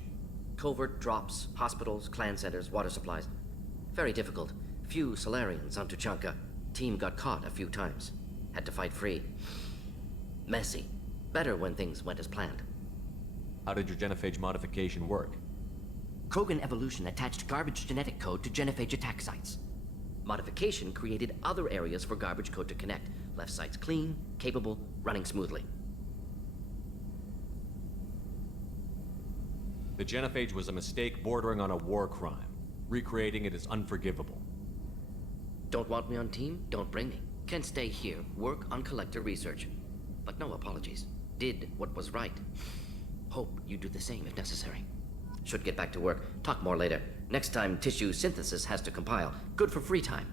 Covert drops, hospitals, clan centers, water supplies. Very difficult. Few Solarians on Tuchanka. Team got caught a few times. Had to fight free. Messy. Better when things went as planned. How did your genophage modification work? Krogan evolution attached garbage genetic code to genophage attack sites. Modification created other areas for garbage code to connect. Left sites clean, capable, running smoothly. The genophage was a mistake bordering on a war crime. Recreating it is unforgivable. Don't want me on team? Don't bring me. Can stay here, work on collector research. But no apologies. Did what was right. Hope you do the same if necessary. Should get back to work. Talk more later. Next time tissue synthesis has to compile. Good for free time.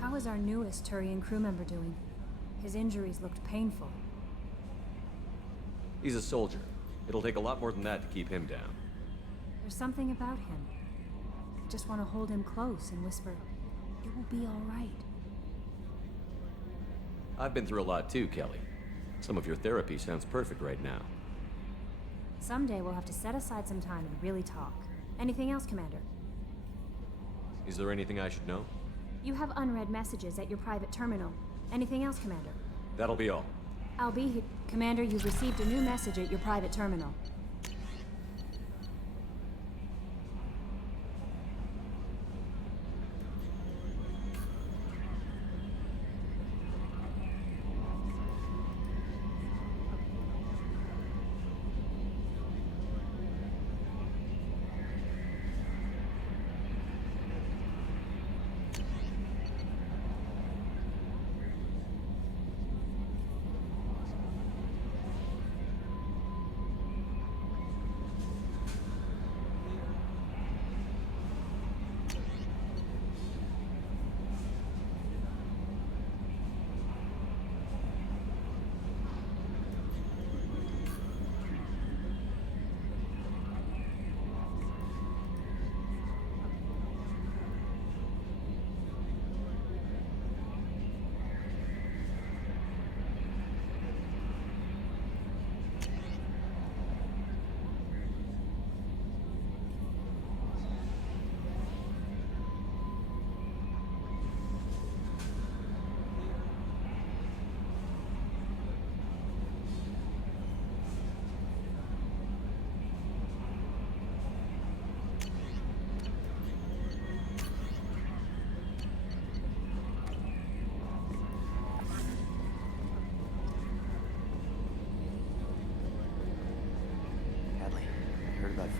How is our newest Turian crew member doing? His injuries looked painful. He's a soldier. It'll take a lot more than that to keep him down. There's something about him. I just want to hold him close and whisper, "It will be all right." I've been through a lot too, Kelly. Some of your therapy sounds perfect right now. Someday we'll have to set aside some time and really talk. Anything else, Commander? Is there anything I should know? You have unread messages at your private terminal. Anything else, Commander? That'll be all. I'll be here. Commander, you've received a new message at your private terminal.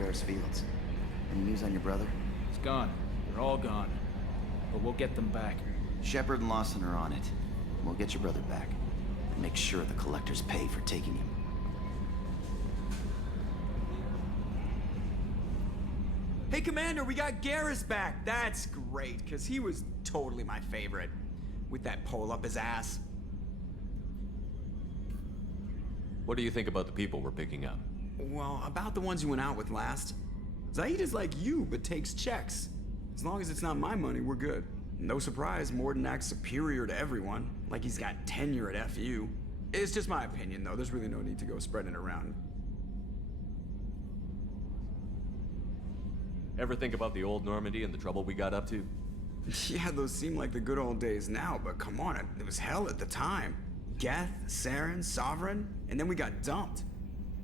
Ferris Fields. Any news on your brother? He's gone. They're all gone. But we'll get them back. Shepard and Lawson are on it. We'll get your brother back. And make sure the collectors pay for taking him. Hey, Commander, we got Garrus back. That's great, because he was totally my favorite. With that pole up his ass. What do you think about the people we're picking up? Well, about the ones you went out with last. Zaid is like you, but takes checks. As long as it's not my money, we're good. No surprise, Morden acts superior to everyone, like he's got tenure at FU. It's just my opinion, though. There's really no need to go spreading it around. Ever think about the old Normandy and the trouble we got up to? Yeah, those seem like the good old days now, but come on, it was hell at the time. Geth, Saren, Sovereign, and then we got dumped.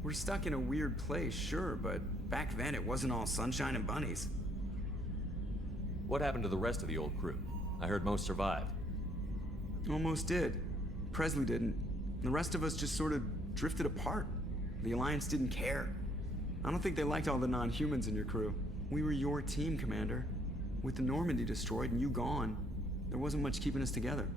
We're stuck in a weird place, sure, but back then it wasn't all sunshine and bunnies. What happened to the rest of the old crew? I heard most survived. Almost did. Presley didn't. The rest of us just sort of drifted apart. The Alliance didn't care. I don't think they liked all the non-humans in your crew. We were your team, Commander. With the Normandy destroyed and you gone, there wasn't much keeping us together.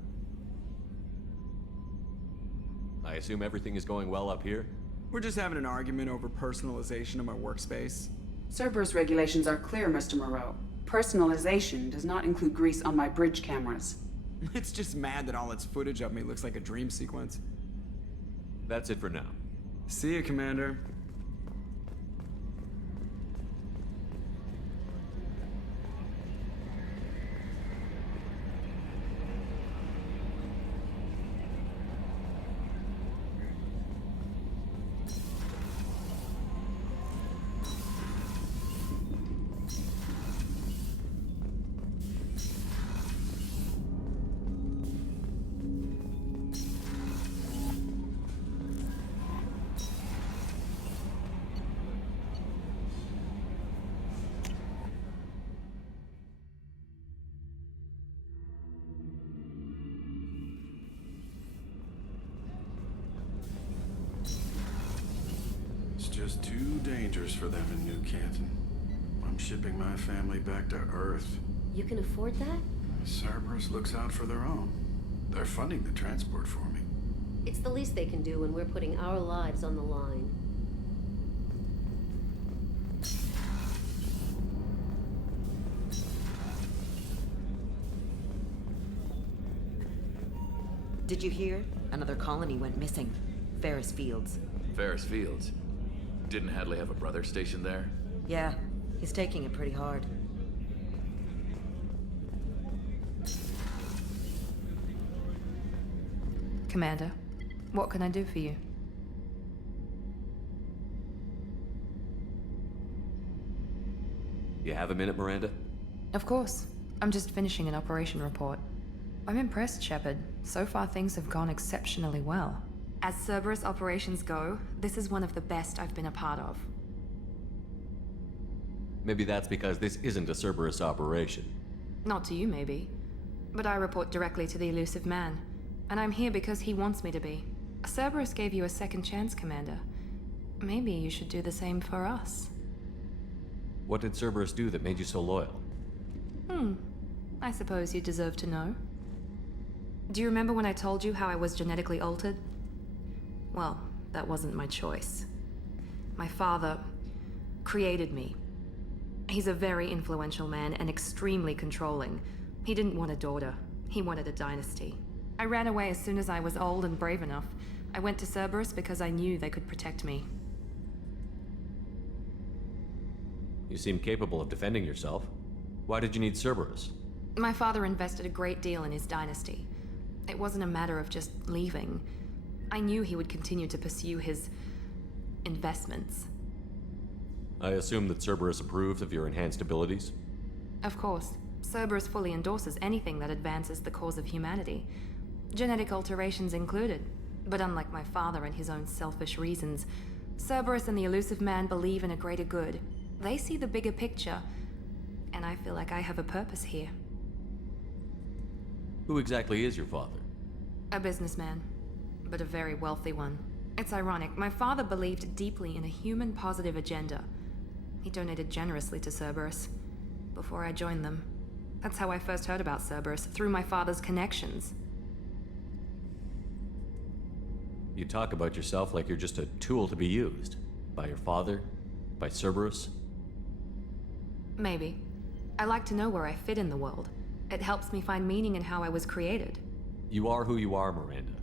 I assume everything is going well up here? We're just having an argument over personalization of my workspace. Cerberus regulations are clear, Mr. Moreau. Personalization does not include grease on my bridge cameras. It's just mad that all its footage of me looks like a dream sequence. That's it for now. See ya, Commander. Just too dangerous for them in New Canton. I'm shipping my family back to Earth. You can afford that? Cerberus looks out for their own. They're funding the transport for me. It's the least they can do when we're putting our lives on the line. Did you hear? Another colony went missing. Ferris Fields. Ferris Fields? Didn't Hadley have a brother stationed there? Yeah, he's taking it pretty hard. Commander, what can I do for you? You have a minute, Miranda? Of course. I'm just finishing an operation report. I'm impressed, Shepard. So far things have gone exceptionally well. As Cerberus operations go, this is one of the best I've been a part of. Maybe that's because this isn't a Cerberus operation. Not to you, maybe. But I report directly to the elusive man. And I'm here because he wants me to be. Cerberus gave you a second chance, Commander. Maybe you should do the same for us. What did Cerberus do that made you so loyal? I suppose you deserve to know. Do you remember when I told you how I was genetically altered? Well, that wasn't my choice. My father created me. He's a very influential man and extremely controlling. He didn't want a daughter. He wanted a dynasty. I ran away as soon as I was old and brave enough. I went to Cerberus because I knew they could protect me. You seem capable of defending yourself. Why did you need Cerberus? My father invested a great deal in his dynasty. It wasn't a matter of just leaving. I knew he would continue to pursue his investments. I assume that Cerberus approved of your enhanced abilities? Of course. Cerberus fully endorses anything that advances the cause of humanity. Genetic alterations included. But unlike my father and his own selfish reasons, Cerberus and the elusive man believe in a greater good. They see the bigger picture, and I feel like I have a purpose here. Who exactly is your father? A businessman, but a very wealthy one. It's ironic, my father believed deeply in a human positive agenda. He donated generously to Cerberus before I joined them. That's how I first heard about Cerberus, through my father's connections. You talk about yourself like you're just a tool to be used. By your father? By Cerberus? Maybe. I like to know where I fit in the world. It helps me find meaning in how I was created. You are who you are, Miranda.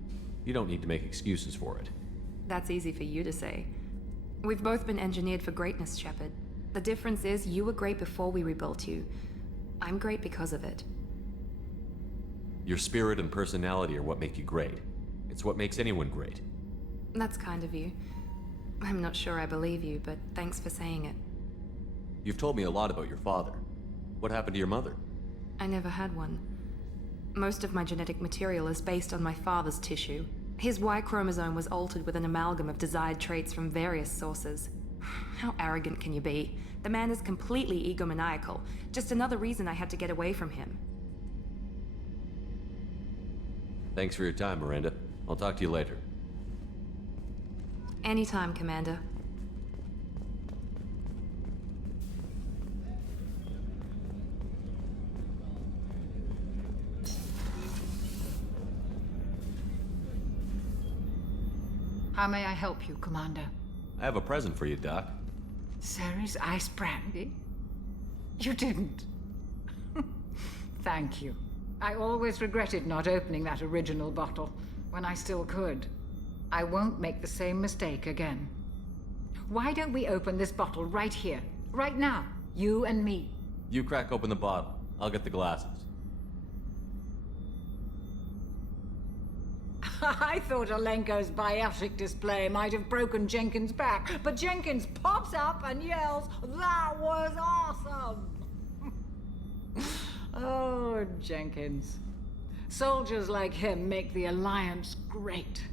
You don't need to make excuses for it. That's easy for you to say. We've both been engineered for greatness, Shepard. The difference is you were great before we rebuilt you. I'm great because of it. Your spirit and personality are what make you great. It's what makes anyone great. That's kind of you. I'm not sure I believe you, but thanks for saying it. You've told me a lot about your father. What happened to your mother? I never had one. Most of my genetic material is based on my father's tissue. His Y chromosome was altered with an amalgam of desired traits from various sources. How arrogant can you be? The man is completely egomaniacal. Just another reason I had to get away from him. Thanks for your time, Miranda. I'll talk to you later. Anytime, Commander. How may I help you, Commander? I have a present for you, Doc. Ceres ice brandy? You didn't. Thank you. I always regretted not opening that original bottle when I still could. I won't make the same mistake again. Why don't we open this bottle right here, right now, you and me? You crack open the bottle. I'll get the glasses. I thought Alenko's biotic display might have broken Jenkins' back, but Jenkins pops up and yells, "That was awesome!" Oh, Jenkins. Soldiers like him make the Alliance great.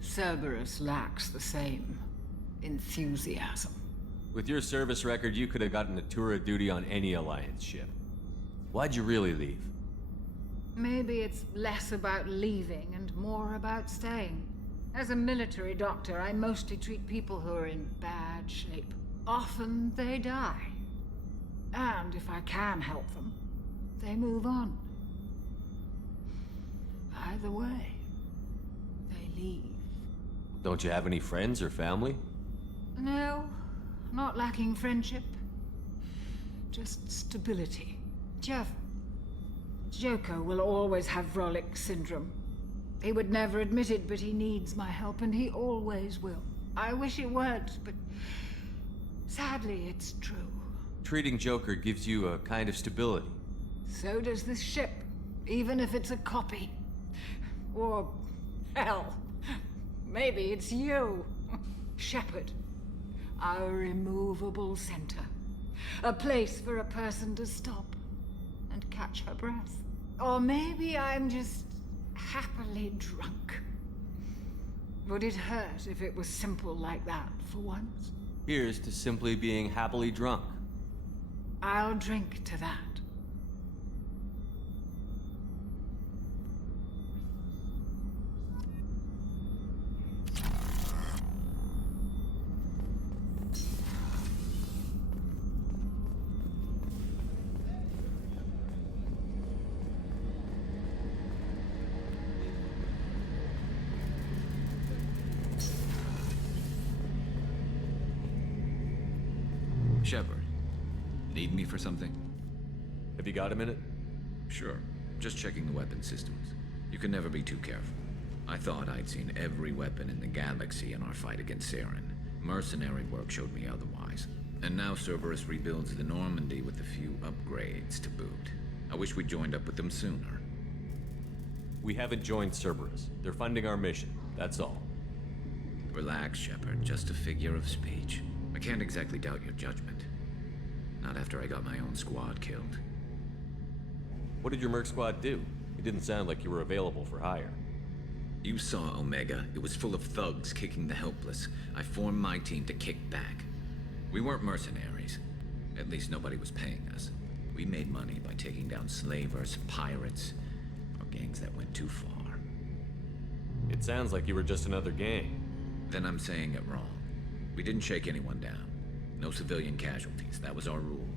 Cerberus lacks the same enthusiasm. With your service record, you could have gotten a tour of duty on any Alliance ship. Why'd you really leave? Maybe it's less about leaving and more about staying. As a military doctor, I mostly treat people who are in bad shape. Often they die. And if I can help them, they move on. Either way, they leave. Don't you have any friends or family? No, not lacking friendship. Just stability. Jeff, Joker will always have Vrolic syndrome. He would never admit it, but he needs my help, and he always will. I wish it weren't, but sadly, it's true. Treating Joker gives you a kind of stability. So does this ship, even if it's a copy. Or, hell, maybe it's you. Shepard. Our immovable center. A place for a person to stop and catch her breath. Or maybe I'm just happily drunk. Would it hurt if it was simple like that for once? Here's to simply being happily drunk. I'll drink to that. Shepard, need me for something? Have you got a minute? Sure. Just checking the weapon systems. You can never be too careful. I thought I'd seen every weapon in the galaxy in our fight against Saren. Mercenary work showed me otherwise. And now Cerberus rebuilds the Normandy with a few upgrades to boot. I wish we'd joined up with them sooner. We haven't joined Cerberus. They're funding our mission, that's all. Relax, Shepard. Just a figure of speech. I can't exactly doubt your judgment. Not after I got my own squad killed. What did your merc squad do? It didn't sound like you were available for hire. You saw Omega. It was full of thugs kicking the helpless. I formed my team to kick back. We weren't mercenaries. At least nobody was paying us. We made money by taking down slavers, pirates, or gangs that went too far. It sounds like you were just another gang. Then I'm saying it wrong. We didn't shake anyone down. No civilian casualties. That was our rule.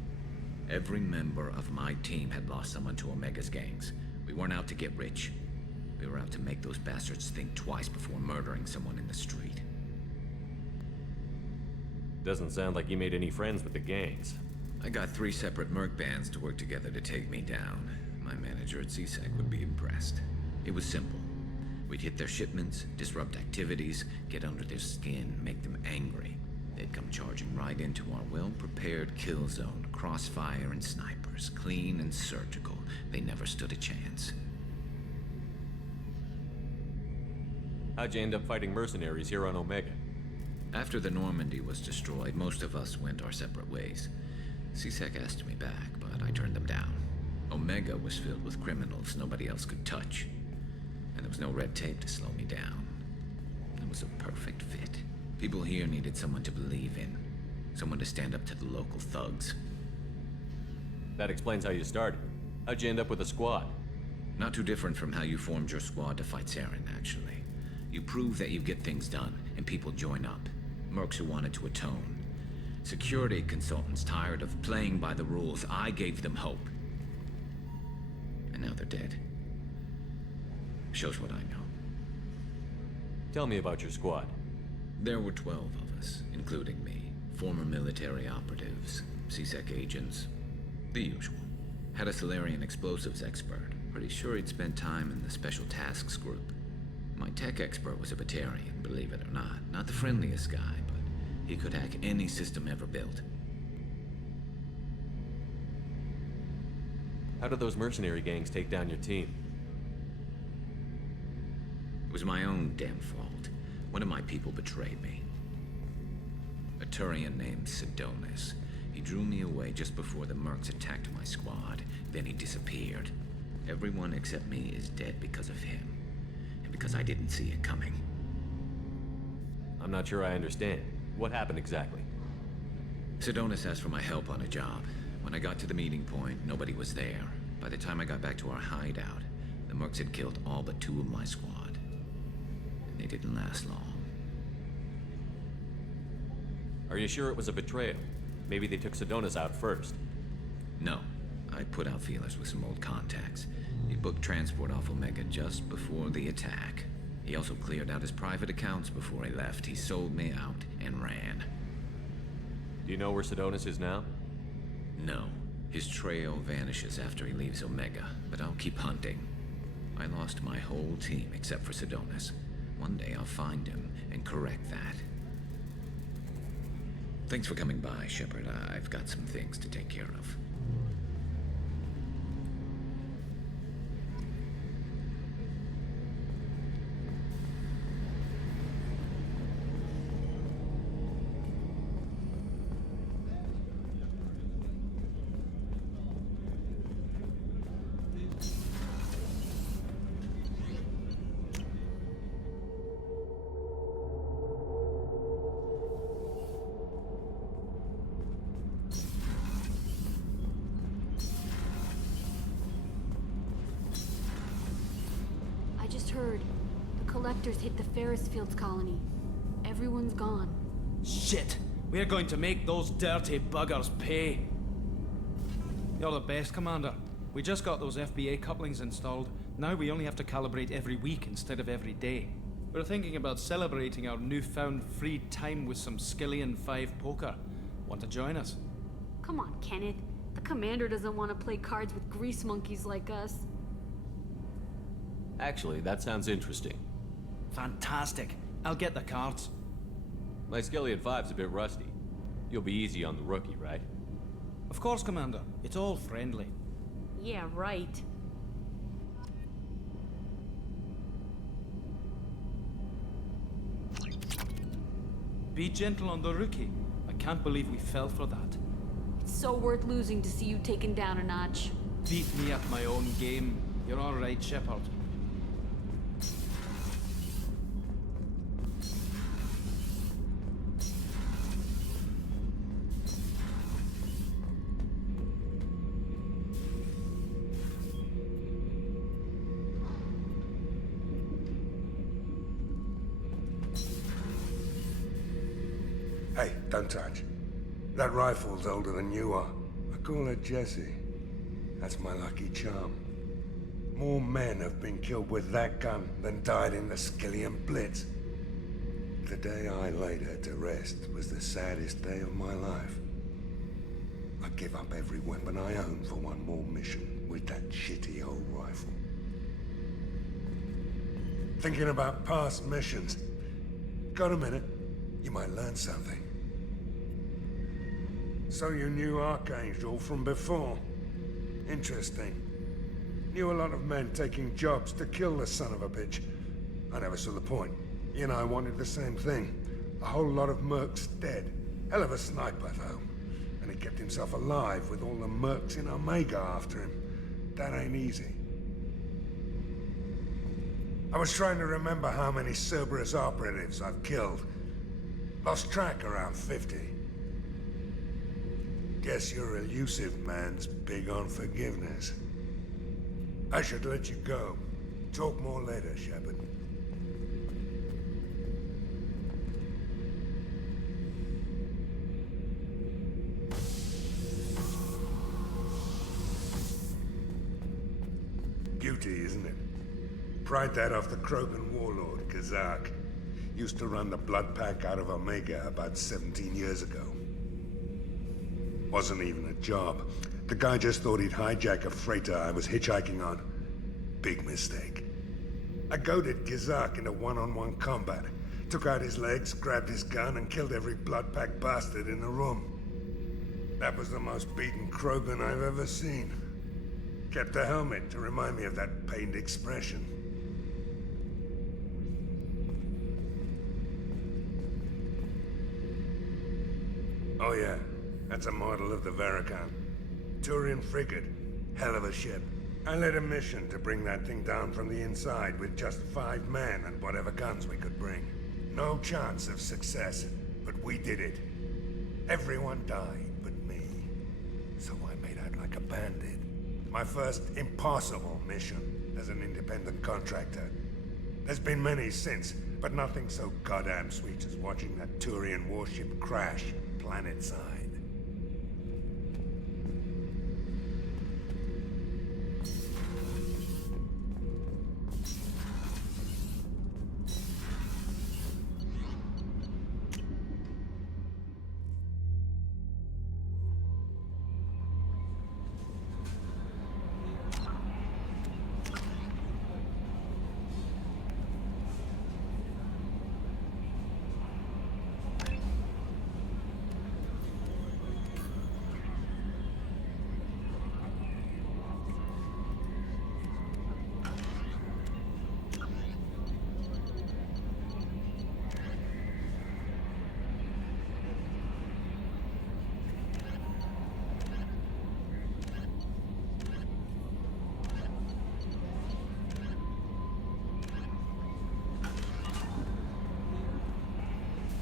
Every member of my team had lost someone to Omega's gangs. We weren't out to get rich. We were out to make those bastards think twice before murdering someone in the street. Doesn't sound like you made any friends with the gangs. I got 3 separate merc bands to work together to take me down. My manager at C-Sec would be impressed. It was simple. We'd hit their shipments, disrupt activities, get under their skin, make them angry. They'd come charging right into our well-prepared kill zone, crossfire and snipers, clean and surgical. They never stood a chance. How'd you end up fighting mercenaries here on Omega? After the Normandy was destroyed, most of us went our separate ways. C-Sec asked me back, but I turned them down. Omega was filled with criminals nobody else could touch. And there was no red tape to slow me down. It was a perfect fit. People here needed someone to believe in. Someone to stand up to the local thugs. That explains how you started. How'd you end up with a squad? Not too different from how you formed your squad to fight Saren, actually. You prove that you get things done, and people join up. Mercs who wanted to atone. Security consultants tired of playing by the rules. I gave them hope. And now they're dead. Shows what I know. Tell me about your squad. There were 12 of us, including me. Former military operatives, C-Sec agents, the usual. Had a Solarian explosives expert. Pretty sure he'd spent time in the Special Tasks group. My tech expert was a Batarian, believe it or not. Not the friendliest guy, but he could hack any system ever built. How did those mercenary gangs take down your team? It was my own damn fault. One of my people betrayed me. A Turian named Sidonis. He drew me away just before the mercs attacked my squad. Then he disappeared. Everyone except me is dead because of him. And because I didn't see it coming. I'm not sure I understand. What happened exactly? Sidonis asked for my help on a job. When I got to the meeting point, nobody was there. By the time I got back to our hideout, the mercs had killed all but 2 of my squad. And they didn't last long. Are you sure it was a betrayal? Maybe they took Sidonis out first. No. I put out feelers with some old contacts. He booked transport off Omega just before the attack. He also cleared out his private accounts before he left. He sold me out and ran. Do you know where Sidonis is now? No. His trail vanishes after he leaves Omega, but I'll keep hunting. I lost my whole team except for Sidonis. One day I'll find him and correct that. Thanks for coming by, Shepard. I've got some things to take care of. I just heard. The collectors hit the Ferris Fields colony. Everyone's gone. Shit! We're going to make those dirty buggers pay. You're the best, Commander. We just got those FBA couplings installed. Now we only have to calibrate every week instead of every day. We're thinking about celebrating our newfound free time with some Skillian 5 poker. Want to join us? Come on, Kenneth. The commander doesn't want to play cards with grease monkeys like us. Actually, that sounds interesting. Fantastic. I'll get the cards. My Skillian 5's a bit rusty. You'll be easy on the rookie, right? Of course, Commander. It's all friendly. Yeah, right. Be gentle on the rookie. I can't believe we fell for that. It's so worth losing to see you taken down a notch. Beat me at my own game. You're all right, Shepard. Hey, don't touch. That rifle's older than you are. I call her Jessie. That's my lucky charm. More men have been killed with that gun than died in the Skillian Blitz. The day I laid her to rest was the saddest day of my life. I'd give up every weapon I own for one more mission with that shitty old rifle. Thinking about past missions. Got a minute? You might learn something. So you knew Archangel from before? Interesting. Knew a lot of men taking jobs to kill the son of a bitch. I never saw the point. He and I wanted the same thing. A whole lot of mercs dead. Hell of a sniper, though. And he kept himself alive with all the mercs in Omega after him. That ain't easy. I was trying to remember how many Cerberus operatives I've killed. Lost track around 50. Guess your elusive man's big on forgiveness. I should let you go. Talk more later, Shepard. Beauty, isn't it? Pried that off the Krogan warlord, Kazak. Used to run the Blood Pack out of Omega about 17 years ago. Wasn't even a job. The guy just thought he'd hijack a freighter I was hitchhiking on. Big mistake. I goaded Kazak into one-on-one combat. Took out his legs, grabbed his gun, and killed every Blood Pack bastard in the room. That was the most beaten Krogan I've ever seen. Kept a helmet to remind me of that pained expression. Oh yeah, that's a model of the Vakarian. Turian frigate. Hell of a ship. I led a mission to bring that thing down from the inside with just 5 men and whatever guns we could bring. No chance of success, but we did it. Everyone died but me. So I made out like a bandit. My first impossible mission as an independent contractor. There's been many since, but nothing so goddamn sweet as watching that Turian warship crash planet-side.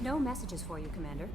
No messages for you, Commander.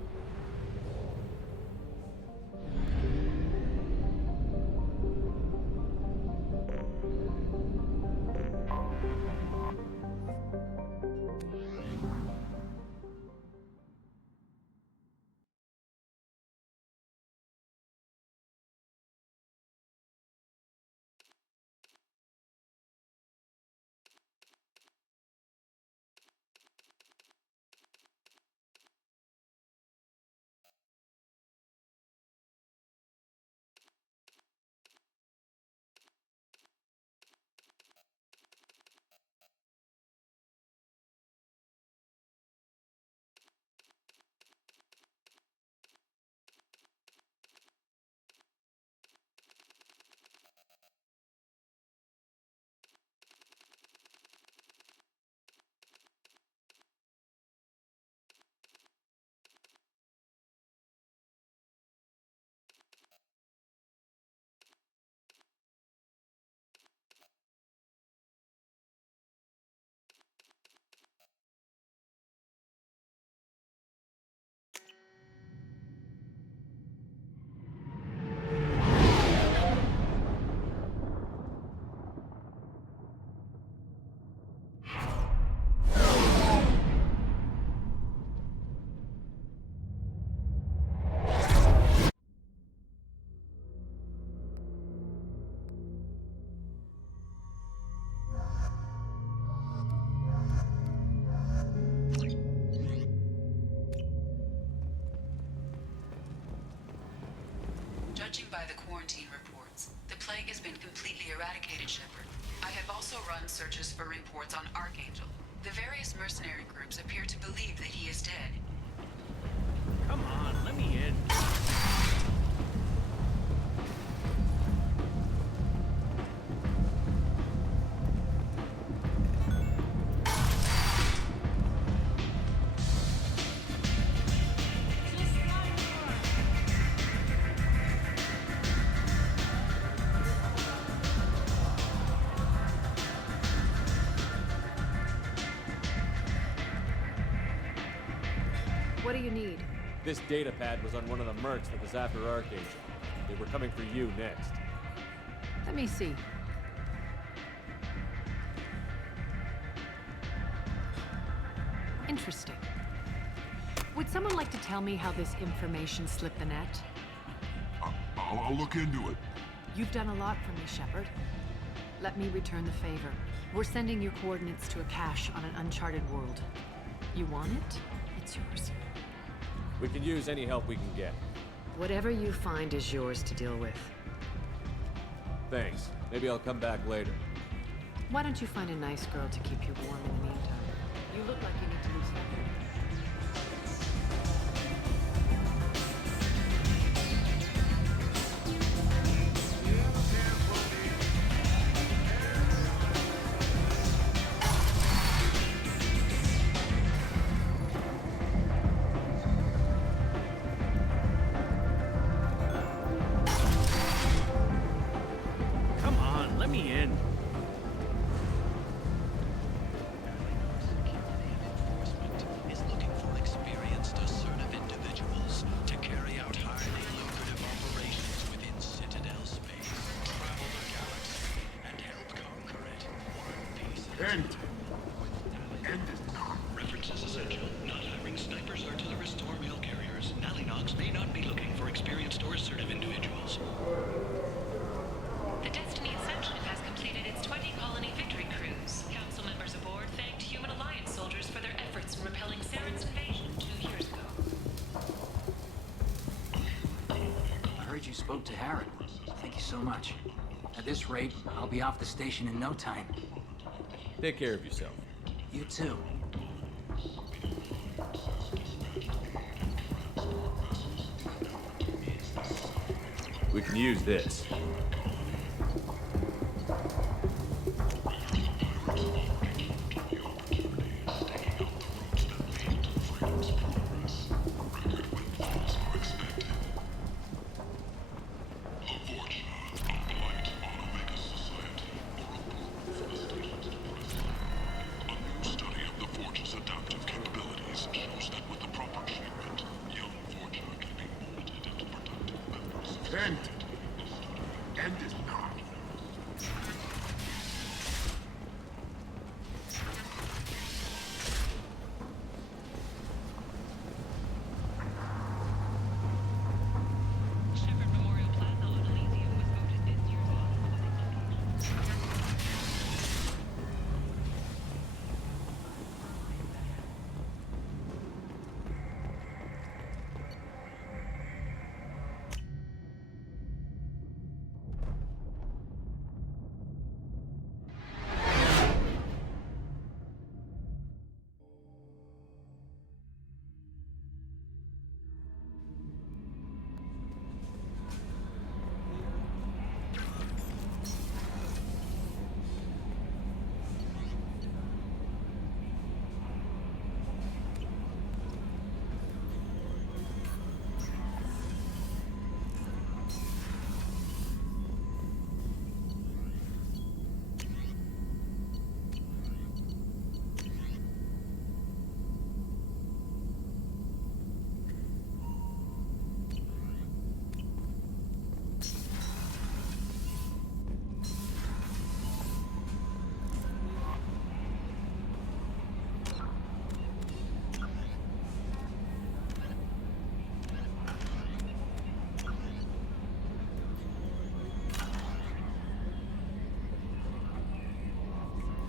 Judging by the quarantine reports, the plague has been completely eradicated, Shepard. I have also run searches for reports on Archangel. The various mercenary groups appear to believe that he is dead. Come on, let me in. What do you need? This data pad was on one of the mercs that was after Archangel. They were coming for you next. Let me see. Interesting. Would someone like to tell me how this information slipped the net? I'll look into it. You've done a lot for me, Shepard. Let me return the favor. We're sending your coordinates to a cache on an uncharted world. You want it? It's yours. We can use any help we can get. Whatever you find is yours to deal with. Thanks. Maybe I'll come back later. Why don't you find a nice girl to keep you warm in the meantime? You look like you need to lose something. Come on, let me in. Is looking for experienced, assertive individuals to carry out highly lucrative operations within Citadel space, travel the galaxy, and help conquer it. One piece at a time. End it. References essential. Not hiring snipers, artillerists, or mail carriers. Nalinox may not be looking for experienced or assertive individuals. The Destiny Ascension has completed its 20-colony victory cruise. Council members aboard thanked Human Alliance soldiers for their efforts in repelling Saren's invasion 2 years ago. I heard you spoke to Harrod. Thank you so much. At this rate, I'll be off the station in no time. Take care of yourself. You too. We can use this. End it.